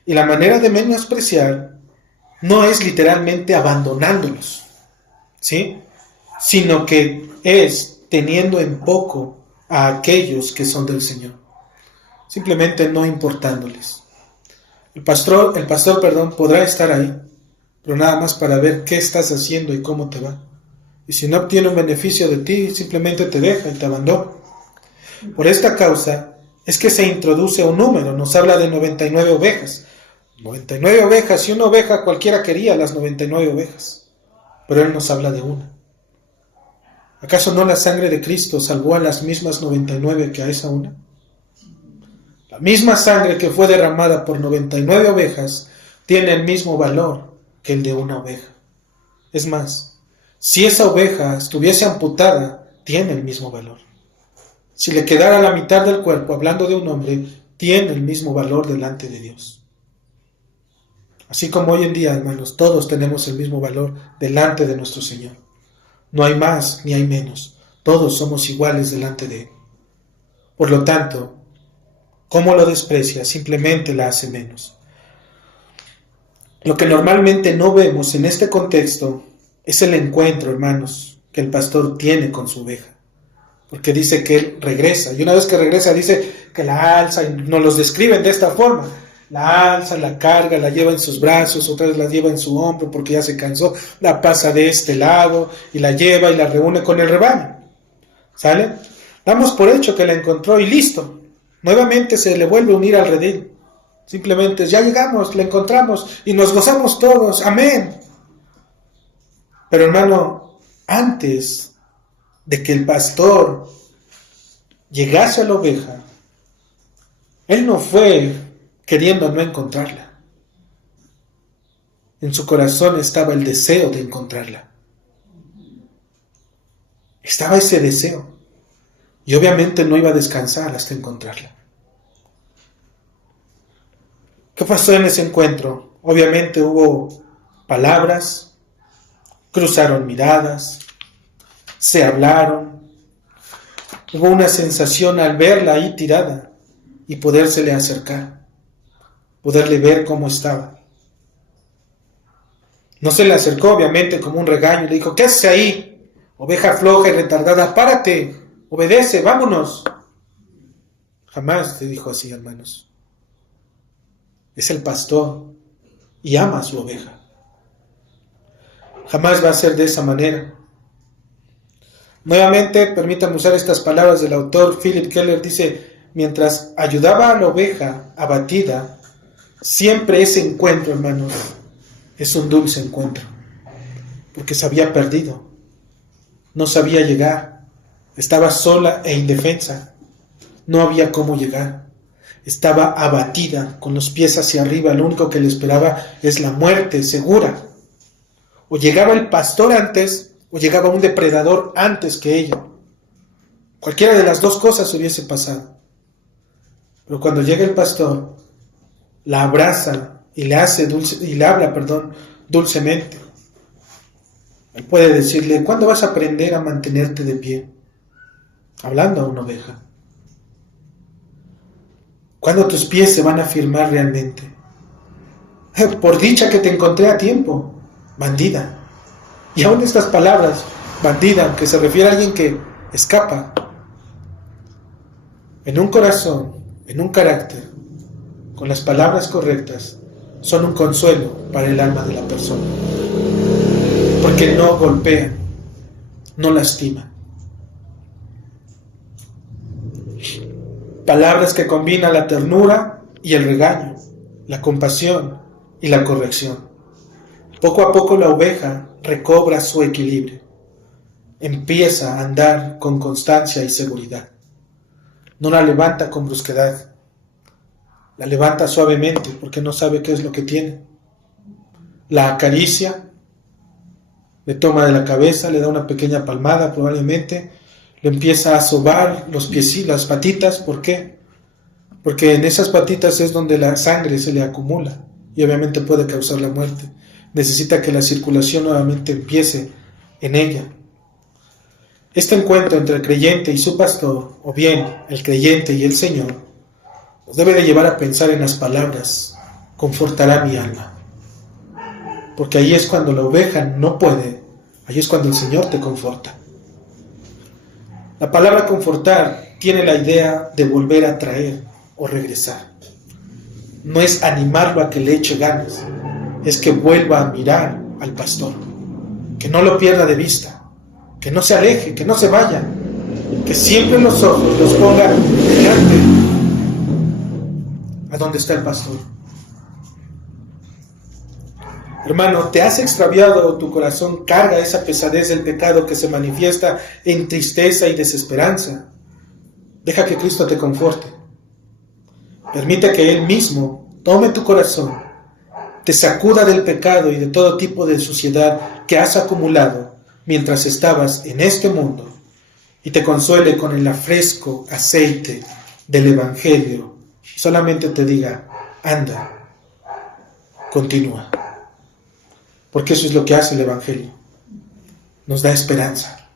Y la manera de menospreciar no es literalmente abandonándolos, ¿sí? Sino que es teniendo en poco a aquellos que son del Señor. Simplemente no importándoles. El pastor, podrá estar ahí, pero nada más para ver qué estás haciendo y cómo te va. Y si no obtiene un beneficio de ti, simplemente te deja y te abandona. Por esta causa es que se introduce un número, nos habla de 99 ovejas. 99 ovejas, y una oveja cualquiera quería las 99 ovejas, pero Él nos habla de una. ¿Acaso no la sangre de Cristo salvó a las mismas 99 que a esa una? La misma sangre que fue derramada por 99 ovejas tiene el mismo valor que el de una oveja. Es más, si esa oveja estuviese amputada, tiene el mismo valor. Si le quedara la mitad del cuerpo, hablando de un hombre, tiene el mismo valor delante de Dios. Así como hoy en día, hermanos, todos tenemos el mismo valor delante de nuestro Señor. No hay más ni hay menos. Todos somos iguales delante de Él. Por lo tanto, ¿cómo lo desprecia? Simplemente la hace menos. Lo que normalmente no vemos en este contexto es el encuentro, hermanos, que el pastor tiene con su oveja. Porque dice que Él regresa. Y una vez que regresa dice que la alza, y nos los describen de esta forma. La alza, la carga, la lleva en sus brazos, otra vez la lleva en su hombro porque ya se cansó, la pasa de este lado y la lleva y la reúne con el rebaño. ¿Sale? Damos por hecho que la encontró y listo. Nuevamente se le vuelve a unir al redil. Simplemente ya llegamos, la encontramos y nos gozamos todos. Amén. Pero hermano, antes de que el pastor llegase a la oveja, Él no fue queriendo no encontrarla. En su corazón estaba el deseo de encontrarla. Estaba ese deseo. Y obviamente no iba a descansar hasta encontrarla. ¿Qué pasó en ese encuentro? Obviamente hubo palabras, cruzaron miradas, se hablaron. Hubo una sensación al verla ahí tirada y podérsele acercar. Poderle ver cómo estaba. No se le acercó obviamente como un regaño, le dijo, ¿qué haces ahí? Oveja floja y retardada, párate, obedece, vámonos. Jamás te dijo así, hermanos. Es el pastor y ama a su oveja. Jamás va a ser de esa manera. Nuevamente, permítanme usar estas palabras del autor Philip Keller, dice, mientras ayudaba a la oveja abatida, siempre ese encuentro, hermanos, es un dulce encuentro, porque se había perdido, no sabía llegar, estaba sola e indefensa, no había cómo llegar, estaba abatida, con los pies hacia arriba, lo único que le esperaba es la muerte segura. O llegaba el pastor antes, o llegaba un depredador antes que ella. Cualquiera de las dos cosas hubiese pasado. Pero cuando llega el pastor, la abraza y le habla dulcemente. Él puede decirle, ¿cuándo vas a aprender a mantenerte de pie? Hablando a una oveja. ¿Cuándo tus pies se van a firmar realmente? Por dicha que te encontré a tiempo, bandida. Y aún estas palabras, bandida, que se refiere a alguien que escapa, en un corazón, en un carácter, con las palabras correctas, son un consuelo para el alma de la persona. Porque no golpean, no lastiman. Palabras que combinan la ternura y el regaño, la compasión y la corrección. Poco a poco la oveja recobra su equilibrio. Empieza a andar con constancia y seguridad. No la levanta con brusquedad. La levanta suavemente porque no sabe qué es lo que tiene. La acaricia, le toma de la cabeza, le da una pequeña palmada probablemente, le empieza a sobar los pies y las patitas. ¿Por qué? Porque en esas patitas es donde la sangre se le acumula y obviamente puede causar la muerte. Necesita que la circulación nuevamente empiece en ella. Este encuentro entre el creyente y su pastor, o bien el creyente y el Señor, nos debe de llevar a pensar en las palabras: confortará mi alma. Porque ahí es cuando la oveja no puede, ahí es cuando el Señor te conforta. La palabra confortar tiene la idea de volver a traer o regresar. No es animarlo a que le eche ganas, es que vuelva a mirar al pastor, que no lo pierda de vista, que no se aleje, que no se vaya, que siempre los ojos los ponga delante a donde está el pastor. Hermano, ¿te has extraviado? Tu corazón carga esa pesadez del pecado que se manifiesta en tristeza y desesperanza. Deja que Cristo te conforte. Permite que Él mismo tome tu corazón, te sacuda del pecado y de todo tipo de suciedad que has acumulado mientras estabas en este mundo y te consuele con el fresco aceite del Evangelio. Solamente te diga: anda, continúa. Porque eso es lo que hace el Evangelio. Nos da esperanza.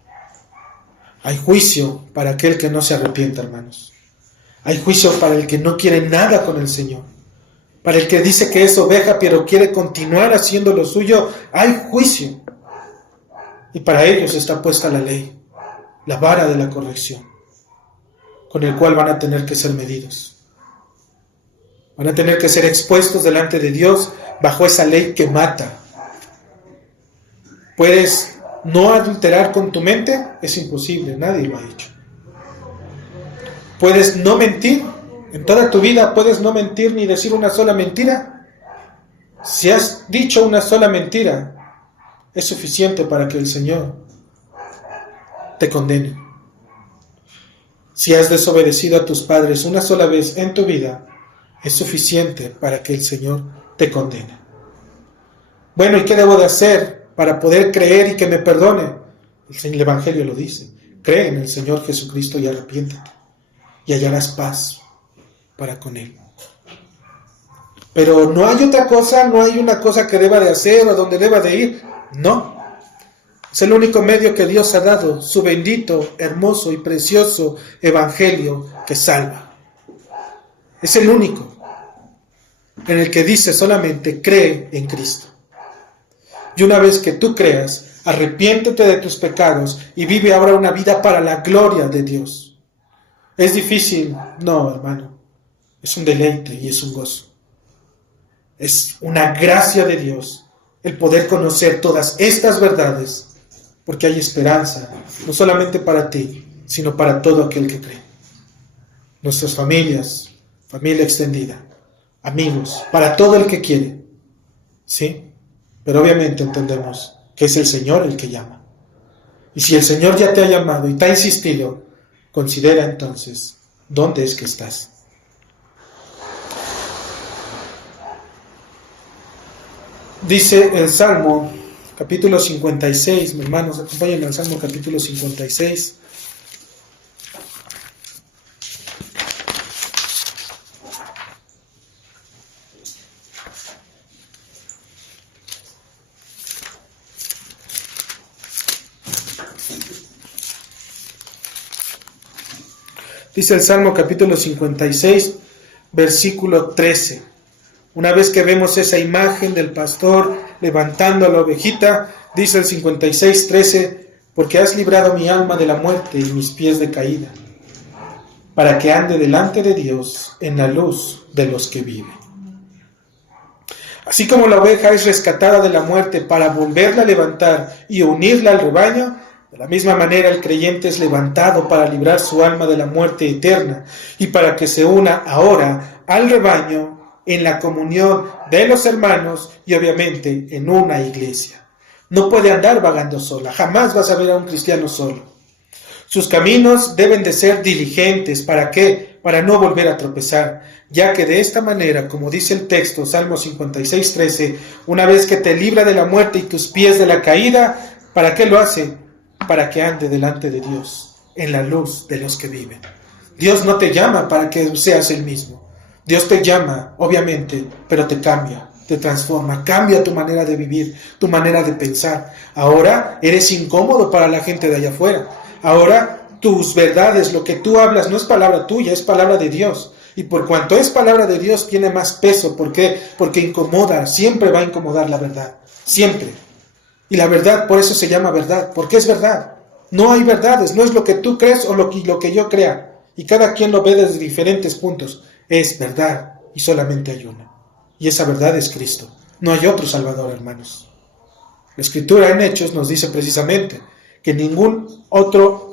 Hay juicio para aquel que no se arrepienta, hermanos. Hay juicio para el que no quiere nada con el Señor. Para el que dice que es oveja pero quiere continuar haciendo lo suyo, hay juicio. Y para ellos está puesta la ley, la vara de la corrección, con el cual van a tener que ser medidos. Van a tener que ser expuestos delante de Dios bajo esa ley que mata. ¿Puedes no adulterar con tu mente? Es imposible, nadie lo ha hecho. ¿Puedes no mentir? En toda tu vida puedes no mentir ni decir una sola mentira. Si has dicho una sola mentira, es suficiente para que el Señor te condene. Si has desobedecido a tus padres una sola vez en tu vida, es suficiente para que el Señor te condene. Bueno, ¿y qué debo de hacer para poder creer y que me perdone? El Evangelio lo dice: cree en el Señor Jesucristo y arrepiéntate, y hallarás paz para con Él. Pero no hay otra cosa, no hay una cosa que deba de hacer o donde deba de ir. No. Es el único medio que Dios ha dado, su bendito, hermoso y precioso Evangelio que salva. Es el único en el que dice solamente: cree en Cristo. Y una vez que tú creas, arrepiéntete de tus pecados y vive ahora una vida para la gloria de Dios. ¿Es difícil? No, hermano. Es un deleite y es un gozo. Es una gracia de Dios el poder conocer todas estas verdades, porque hay esperanza, no solamente para ti, sino para todo aquel que cree. Nuestras familias, familia extendida, amigos, para todo el que quiere. ¿Sí? Pero obviamente entendemos que es el Señor el que llama. Y si el Señor ya te ha llamado y te ha insistido, considera entonces dónde es que estás. Dice el Salmo, capítulo 56, mis hermanos, acompáñenme al Salmo capítulo 56. Dice el Salmo capítulo 56, versículo 13. Una vez que vemos esa imagen del pastor levantando a la ovejita, dice el 56, 13, porque has librado mi alma de la muerte y mis pies de caída, para que ande delante de Dios en la luz de los que viven. Así como la oveja es rescatada de la muerte para volverla a levantar y unirla al rebaño, de la misma manera el creyente es levantado para librar su alma de la muerte eterna y para que se una ahora al rebaño en la comunión de los hermanos y obviamente en una iglesia. No puede andar vagando sola, jamás vas a ver a un cristiano solo. Sus caminos deben de ser diligentes. ¿Para qué? Para no volver a tropezar, ya que de esta manera, como dice el texto, Salmo 56:13, una vez que te libra de la muerte y tus pies de la caída, ¿para qué lo hace? Para que ande delante de Dios, en la luz de los que viven. Dios no te llama para que seas el mismo. Dios te llama, obviamente, pero te cambia, te transforma, cambia tu manera de vivir, tu manera de pensar. Ahora eres incómodo para la gente de allá afuera. Ahora tus verdades, lo que tú hablas no es palabra tuya, es palabra de Dios. Y por cuanto es palabra de Dios, tiene más peso. ¿Por qué? Porque incomoda, siempre va a incomodar la verdad, siempre. Y la verdad por eso se llama verdad, porque es verdad. No hay verdades, no es lo que tú crees o lo que yo crea. Y cada quien lo ve desde diferentes puntos. Es verdad y solamente hay una. Y esa verdad es Cristo. No hay otro Salvador, hermanos. La Escritura en Hechos nos dice precisamente que ningún otro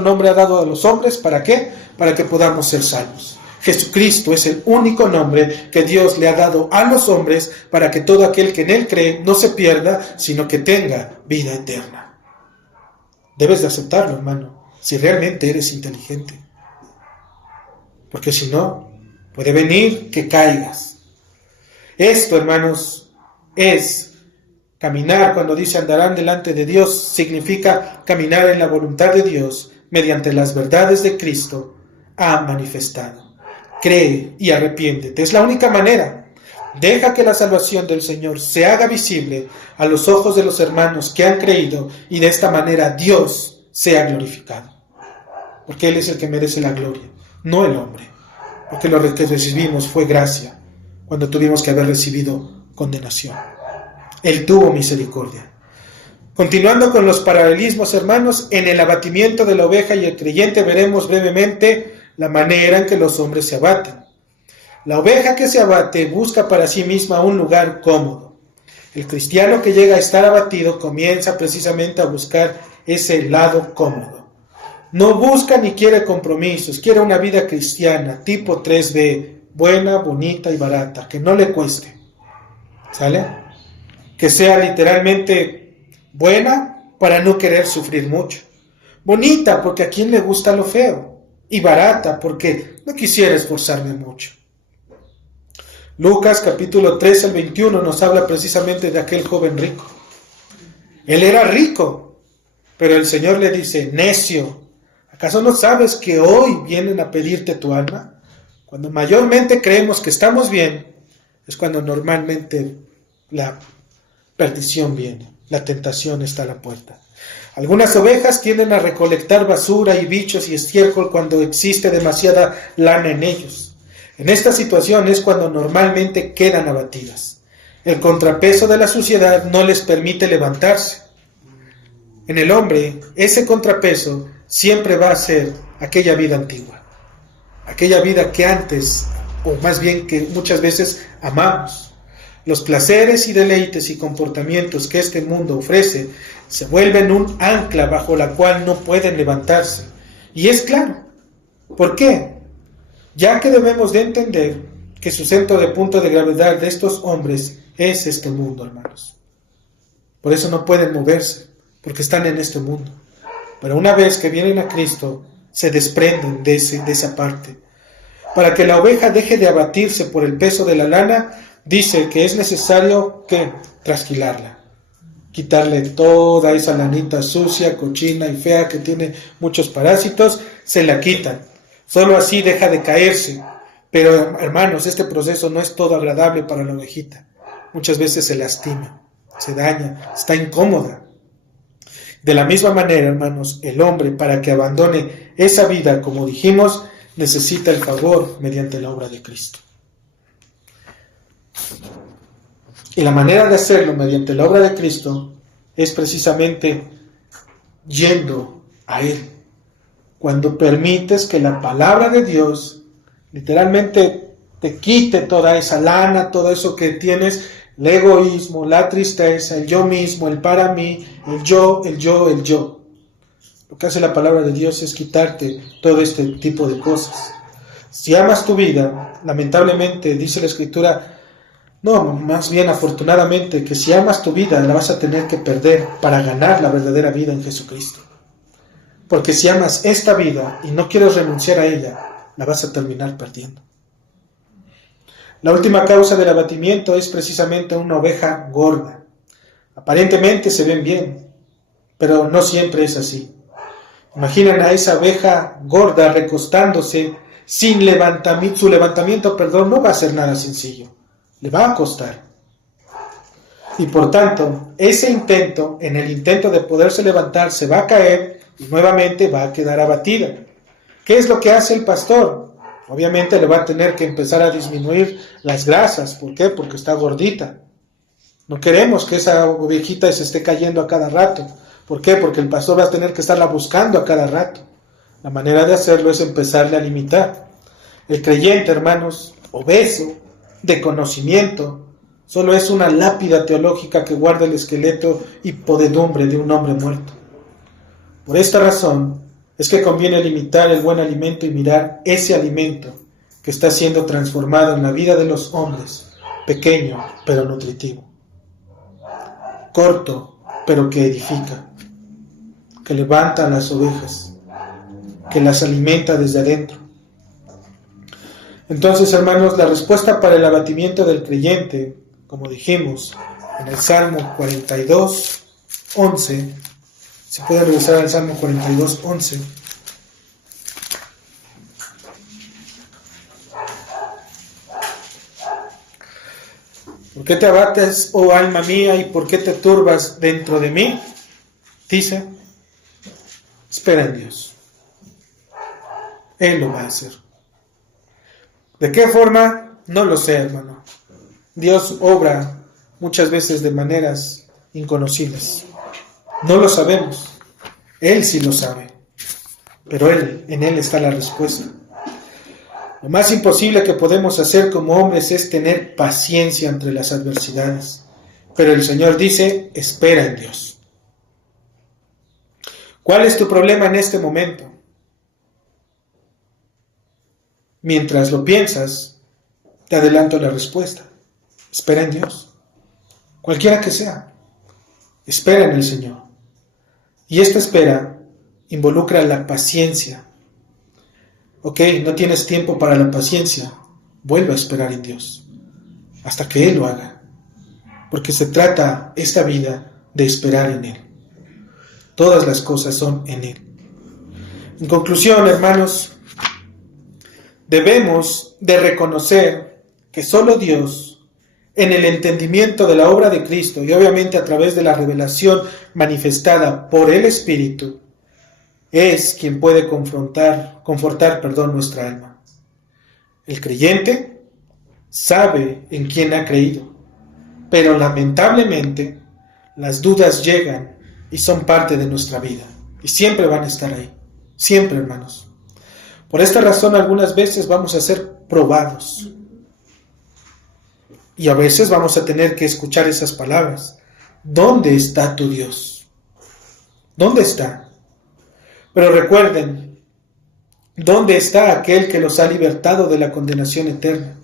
nombre ha dado a los hombres. ¿Para qué? Para que podamos ser salvos. Jesucristo es el único nombre que Dios le ha dado a los hombres para que todo aquel que en Él cree no se pierda, sino que tenga vida eterna. Debes de aceptarlo, hermano, si realmente eres inteligente. Porque si no, puede venir que caigas. Esto, hermanos, es caminar. Cuando dice andarán delante de Dios, significa caminar en la voluntad de Dios mediante las verdades de Cristo ha manifestado. Cree y arrepiéntete. Es la única manera. Deja que la salvación del Señor se haga visible a los ojos de los hermanos que han creído y de esta manera Dios sea glorificado. Porque Él es el que merece la gloria, no el hombre. Porque lo que recibimos fue gracia cuando tuvimos que haber recibido condenación. Él tuvo misericordia. Continuando con los paralelismos, hermanos, en el abatimiento de la oveja y el creyente veremos brevemente la manera en que los hombres se abaten. La oveja que se abate busca para sí misma un lugar cómodo. El cristiano que llega a estar abatido comienza precisamente a buscar ese lado cómodo. No busca ni quiere compromisos, quiere una vida cristiana tipo 3B, buena, bonita y barata, que no le cueste. ¿Sale? Que sea literalmente buena para no querer sufrir mucho. Bonita porque a quien le gusta lo feo. Y barata porque no quisiera esforzarme mucho. Lucas capítulo 3 al 21 nos habla precisamente de aquel joven rico. Él era rico, pero el Señor le dice, necio, ¿acaso no sabes que hoy vienen a pedirte tu alma? Cuando mayormente creemos que estamos bien, es cuando normalmente la perdición viene, la tentación está a la puerta. Algunas ovejas tienden a recolectar basura y bichos y estiércol cuando existe demasiada lana en ellos. En esta situación es cuando normalmente quedan abatidas. El contrapeso de la suciedad no les permite levantarse. En el hombre, ese contrapeso siempre va a ser aquella vida antigua, aquella vida que antes, o más bien que muchas veces amamos. Los placeres y deleites y comportamientos que este mundo ofrece se vuelven un ancla bajo la cual no pueden levantarse. Y es claro. ¿Por qué? Ya que debemos de entender que su centro de punto de gravedad de estos hombres es este mundo, hermanos. Por eso no pueden moverse, porque están en este mundo. Pero una vez que vienen a Cristo, se desprenden de esa parte. Para que la oveja deje de abatirse por el peso de la lana, dice que es necesario que trasquilarla, quitarle toda esa lanita sucia, cochina y fea que tiene muchos parásitos, se la quitan. Solo así deja de caerse. Pero hermanos, este proceso no es todo agradable para la ovejita. Muchas veces se lastima, se daña, está incómoda. De la misma manera, hermanos, el hombre para que abandone esa vida, como dijimos, necesita el favor mediante la obra de Cristo. Y la manera de hacerlo mediante la obra de Cristo es precisamente yendo a Él. Cuando permites que la palabra de Dios literalmente te quite toda esa lana, todo eso que tienes, el egoísmo, la tristeza, el yo mismo, el para mí, el yo. Lo que hace la palabra de Dios es quitarte todo este tipo de cosas. Si amas tu vida, lamentablemente, dice la Escritura, no, más bien afortunadamente, que si amas tu vida, la vas a tener que perder para ganar la verdadera vida en Jesucristo. Porque si amas esta vida y no quieres renunciar a ella, la vas a terminar perdiendo. La última causa del abatimiento es precisamente una oveja gorda. Aparentemente se ven bien, pero no siempre es así. Imaginan a esa oveja gorda recostándose sin levantamiento. Su levantamiento, no va a ser nada sencillo. Le va a costar. Y por tanto, en el intento de poderse levantar, se va a caer y nuevamente va a quedar abatida. ¿Qué es lo que hace el pastor? Obviamente le va a tener que empezar a disminuir las grasas. ¿Por qué? Porque está gordita. No queremos que esa ovejita se esté cayendo a cada rato. ¿Por qué? Porque el pastor va a tener que estarla buscando a cada rato. La manera de hacerlo es empezarle a limitar. El creyente, hermanos, obeso, de conocimiento, solo es una lápida teológica que guarda el esqueleto y podedumbre de un hombre muerto. Por esta razón es que conviene limitar el buen alimento y mirar ese alimento que está siendo transformado en la vida de los hombres, pequeño pero nutritivo, corto pero que edifica, que levanta a las ovejas, que las alimenta desde adentro. Entonces, hermanos, la respuesta para el abatimiento del creyente, como dijimos en el Salmo 42, 11, si pueden regresar al Salmo 42, 11. ¿Por qué te abates, oh alma mía, y por qué te turbas dentro de mí? Dice, espera en Dios. Él lo va a hacer. ¿De qué forma? No lo sé, hermano. Dios obra muchas veces de maneras inconocibles. No lo sabemos. Él sí lo sabe. Pero en Él está la respuesta. Lo más imposible que podemos hacer como hombres es tener paciencia entre las adversidades. Pero el Señor dice, espera en Dios. ¿Cuál es tu problema en este momento? Mientras lo piensas, te adelanto la respuesta. Espera en Dios. Cualquiera que sea. Espera en el Señor. Y esta espera involucra la paciencia. Ok, no tienes tiempo para la paciencia. Vuelve a esperar en Dios. Hasta que Él lo haga. Porque se trata esta vida de esperar en Él. Todas las cosas son en Él. En conclusión, hermanos, debemos de reconocer que solo Dios, en el entendimiento de la obra de Cristo y obviamente a través de la revelación manifestada por el Espíritu, es quien puede confortar nuestra alma. El creyente sabe en quién ha creído, pero lamentablemente las dudas llegan y son parte de nuestra vida y siempre van a estar ahí, siempre, hermanos. Por esta razón algunas veces vamos a ser probados y a veces vamos a tener que escuchar esas palabras. ¿Dónde está tu Dios? ¿Dónde está? Pero recuerden, ¿dónde está aquel que los ha libertado de la condenación eterna?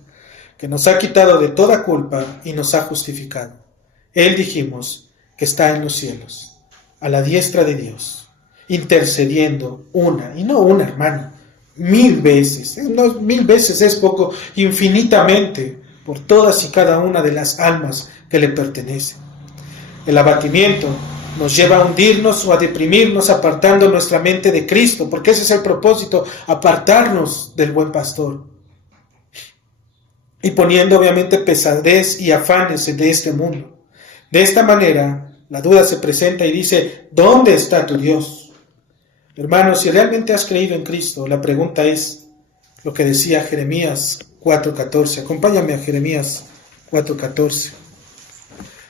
Que nos ha quitado de toda culpa y nos ha justificado. Él, dijimos, que está en los cielos, a la diestra de Dios, intercediendo una, y no una, hermano, 1000 veces. No, 1000 veces es poco, infinitamente, por todas y cada una de las almas que le pertenecen. El abatimiento nos lleva a hundirnos o a deprimirnos apartando nuestra mente de Cristo, porque ese es el propósito, apartarnos del buen pastor. Y poniendo obviamente pesadez y afanes de este mundo. De esta manera, la duda se presenta y dice, ¿dónde está tu Dios? Hermanos, si realmente has creído en Cristo, la pregunta es lo que decía Jeremías 4:14. Acompáñame a Jeremías 4:14.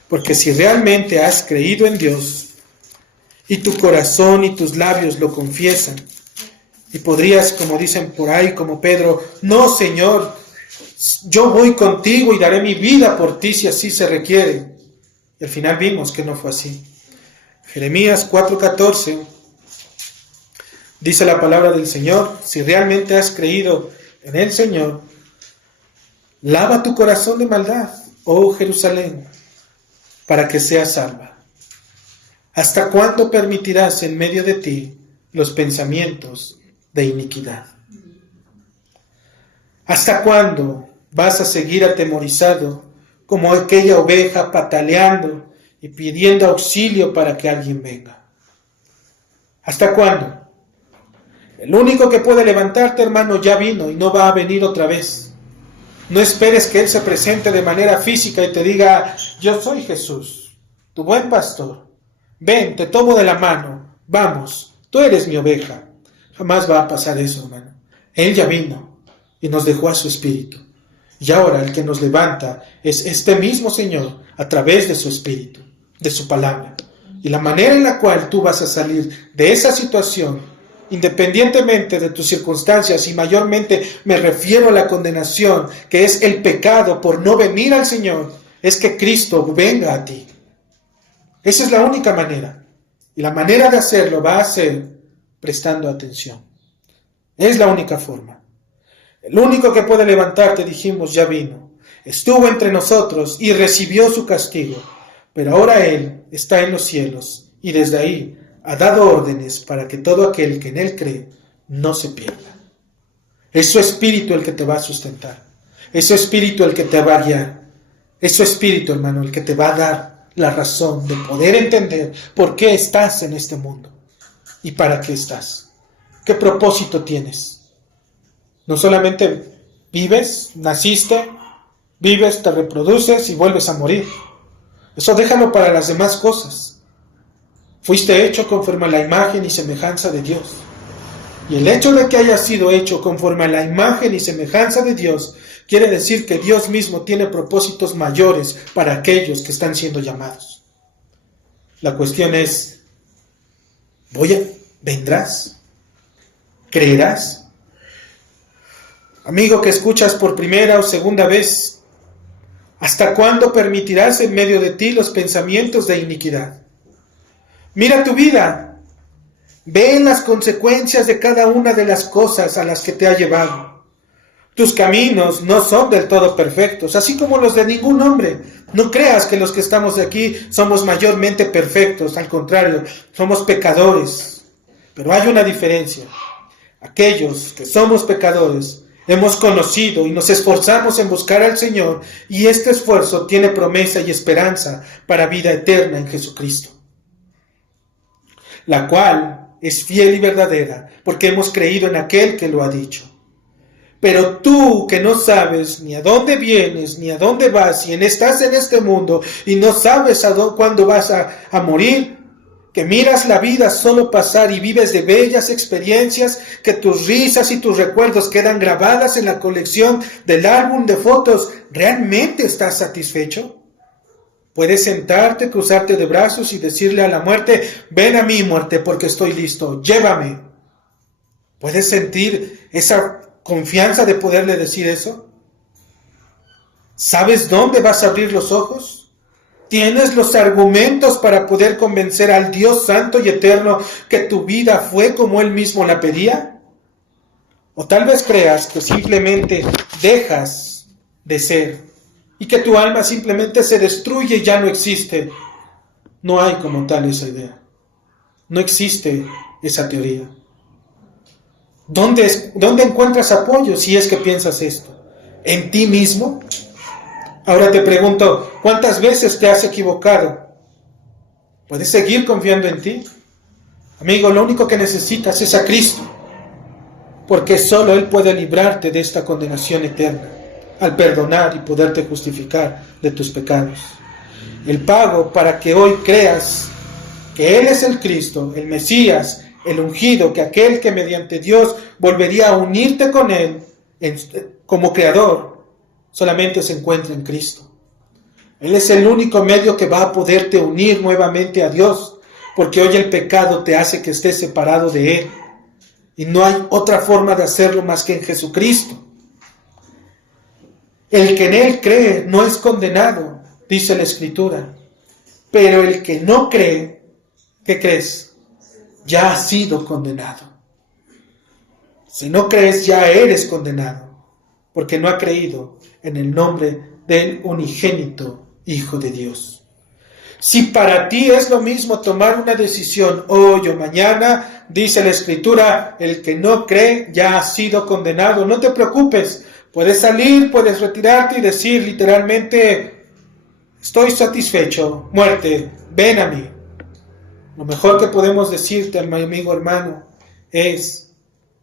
Porque si realmente has creído en Dios, y tu corazón y tus labios lo confiesan, y podrías, como dicen por ahí, como Pedro, no, Señor, yo voy contigo y daré mi vida por ti si así se requiere. Y al final vimos que no fue así. Jeremías 4:14 dice la palabra del Señor, si realmente has creído en el Señor. Lava tu corazón de maldad, oh Jerusalén, para que seas salva. ¿Hasta cuándo permitirás en medio de ti los pensamientos de iniquidad? ¿Hasta cuándo vas a seguir atemorizado como aquella oveja pataleando y pidiendo auxilio para que alguien venga? ¿Hasta cuándo? El único que puede levantarte, hermano, ya vino y no va a venir otra vez. No esperes que Él se presente de manera física y te diga: yo soy Jesús, tu buen pastor. Ven, te tomo de la mano, vamos, tú eres mi oveja. Jamás va a pasar eso, hermano. Él ya vino y nos dejó a su Espíritu. Y ahora el que nos levanta es este mismo Señor a través de su Espíritu, de su palabra. Y la manera en la cual tú vas a salir de esa situación, independientemente de tus circunstancias, y mayormente me refiero a la condenación, que es el pecado por no venir al Señor, es que Cristo venga a ti. Esa es la única manera. Y la manera de hacerlo va a ser prestando atención. Es la única forma. El único que puede levantarte, dijimos, ya vino. Estuvo entre nosotros y recibió su castigo. Pero ahora Él está en los cielos y desde ahí ha dado órdenes para que todo aquel que en Él cree no se pierda. Es su Espíritu el que te va a sustentar. Es su Espíritu el que te va a guiar. Es su Espíritu, hermano, el que te va a dar la razón de poder entender por qué estás en este mundo y para qué estás. ¿Qué propósito tienes? No solamente vives, naciste, vives, te reproduces y vuelves a morir. Eso déjalo para las demás cosas. Fuiste hecho conforme a la imagen y semejanza de Dios. Y el hecho de que hayas sido hecho conforme a la imagen y semejanza de Dios quiere decir que Dios mismo tiene propósitos mayores para aquellos que están siendo llamados. La cuestión es: ¿vendrás? ¿Creerás? Amigo que escuchas por primera o segunda vez, ¿hasta cuándo permitirás en medio de ti los pensamientos de iniquidad? Mira tu vida. Ve las consecuencias de cada una de las cosas a las que te ha llevado. Tus caminos no son del todo perfectos, así como los de ningún hombre. No creas que los que estamos aquí somos mayormente perfectos, al contrario, somos pecadores. Pero hay una diferencia. Aquellos que somos pecadores hemos conocido y nos esforzamos en buscar al Señor, y este esfuerzo tiene promesa y esperanza para vida eterna en Jesucristo, la cual es fiel y verdadera, porque hemos creído en aquel que lo ha dicho. Pero tú que no sabes ni a dónde vienes, ni a dónde vas, y estás en este mundo y no sabes cuándo vas a morir, que miras la vida solo pasar y vives de bellas experiencias, que tus risas y tus recuerdos quedan grabadas en la colección del álbum de fotos, ¿realmente estás satisfecho? Puedes sentarte, cruzarte de brazos y decirle a la muerte: ven a mí, muerte, porque estoy listo, llévame. ¿Puedes sentir esa confianza de poderle decir eso? ¿Sabes dónde vas a abrir los ojos? ¿Tienes los argumentos para poder convencer al Dios santo y eterno que tu vida fue como Él mismo la pedía? O tal vez creas que simplemente dejas de ser y que tu alma simplemente se destruye y ya no existe. No hay como tal esa idea. No existe esa teoría. ¿Dónde encuentras apoyo si es que piensas esto? ¿En ti mismo? Ahora te pregunto, ¿cuántas veces te has equivocado? ¿Puedes seguir confiando en ti? Amigo, lo único que necesitas es a Cristo, porque solo Él puede librarte de esta condenación eterna, al perdonar y poderte justificar de tus pecados. El pago para que hoy creas que Él es el Cristo, el Mesías, el ungido, que aquel que mediante Dios volvería a unirte con Él como Creador, solamente se encuentra en Cristo. Él es el único medio que va a poderte unir nuevamente a Dios, porque hoy el pecado te hace que estés separado de Él, y no hay otra forma de hacerlo más que en Jesucristo. El que en Él cree no es condenado, dice la Escritura, pero el que no cree, ¿qué crees? Ya ha sido condenado. Si no crees, ya eres condenado. porque no ha creído en el nombre del unigénito Hijo de Dios. Si para ti es lo mismo tomar una decisión hoy o mañana, dice la Escritura, el que no cree ya ha sido condenado. No te preocupes, puedes salir, puedes retirarte y decir literalmente, estoy satisfecho, muerte, ven a mí. Lo mejor que podemos decirte, mi amigo hermano, es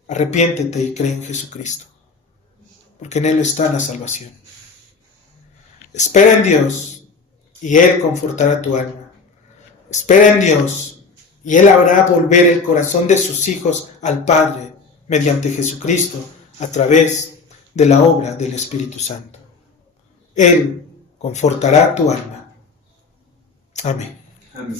arrepiéntete y cree en Jesucristo, porque en Él está la salvación. Espera en Dios y Él confortará tu alma. Espera en Dios y Él hará volver el corazón de sus hijos al Padre mediante Jesucristo a través de la obra del Espíritu Santo. Él confortará tu alma. Amén. Amén.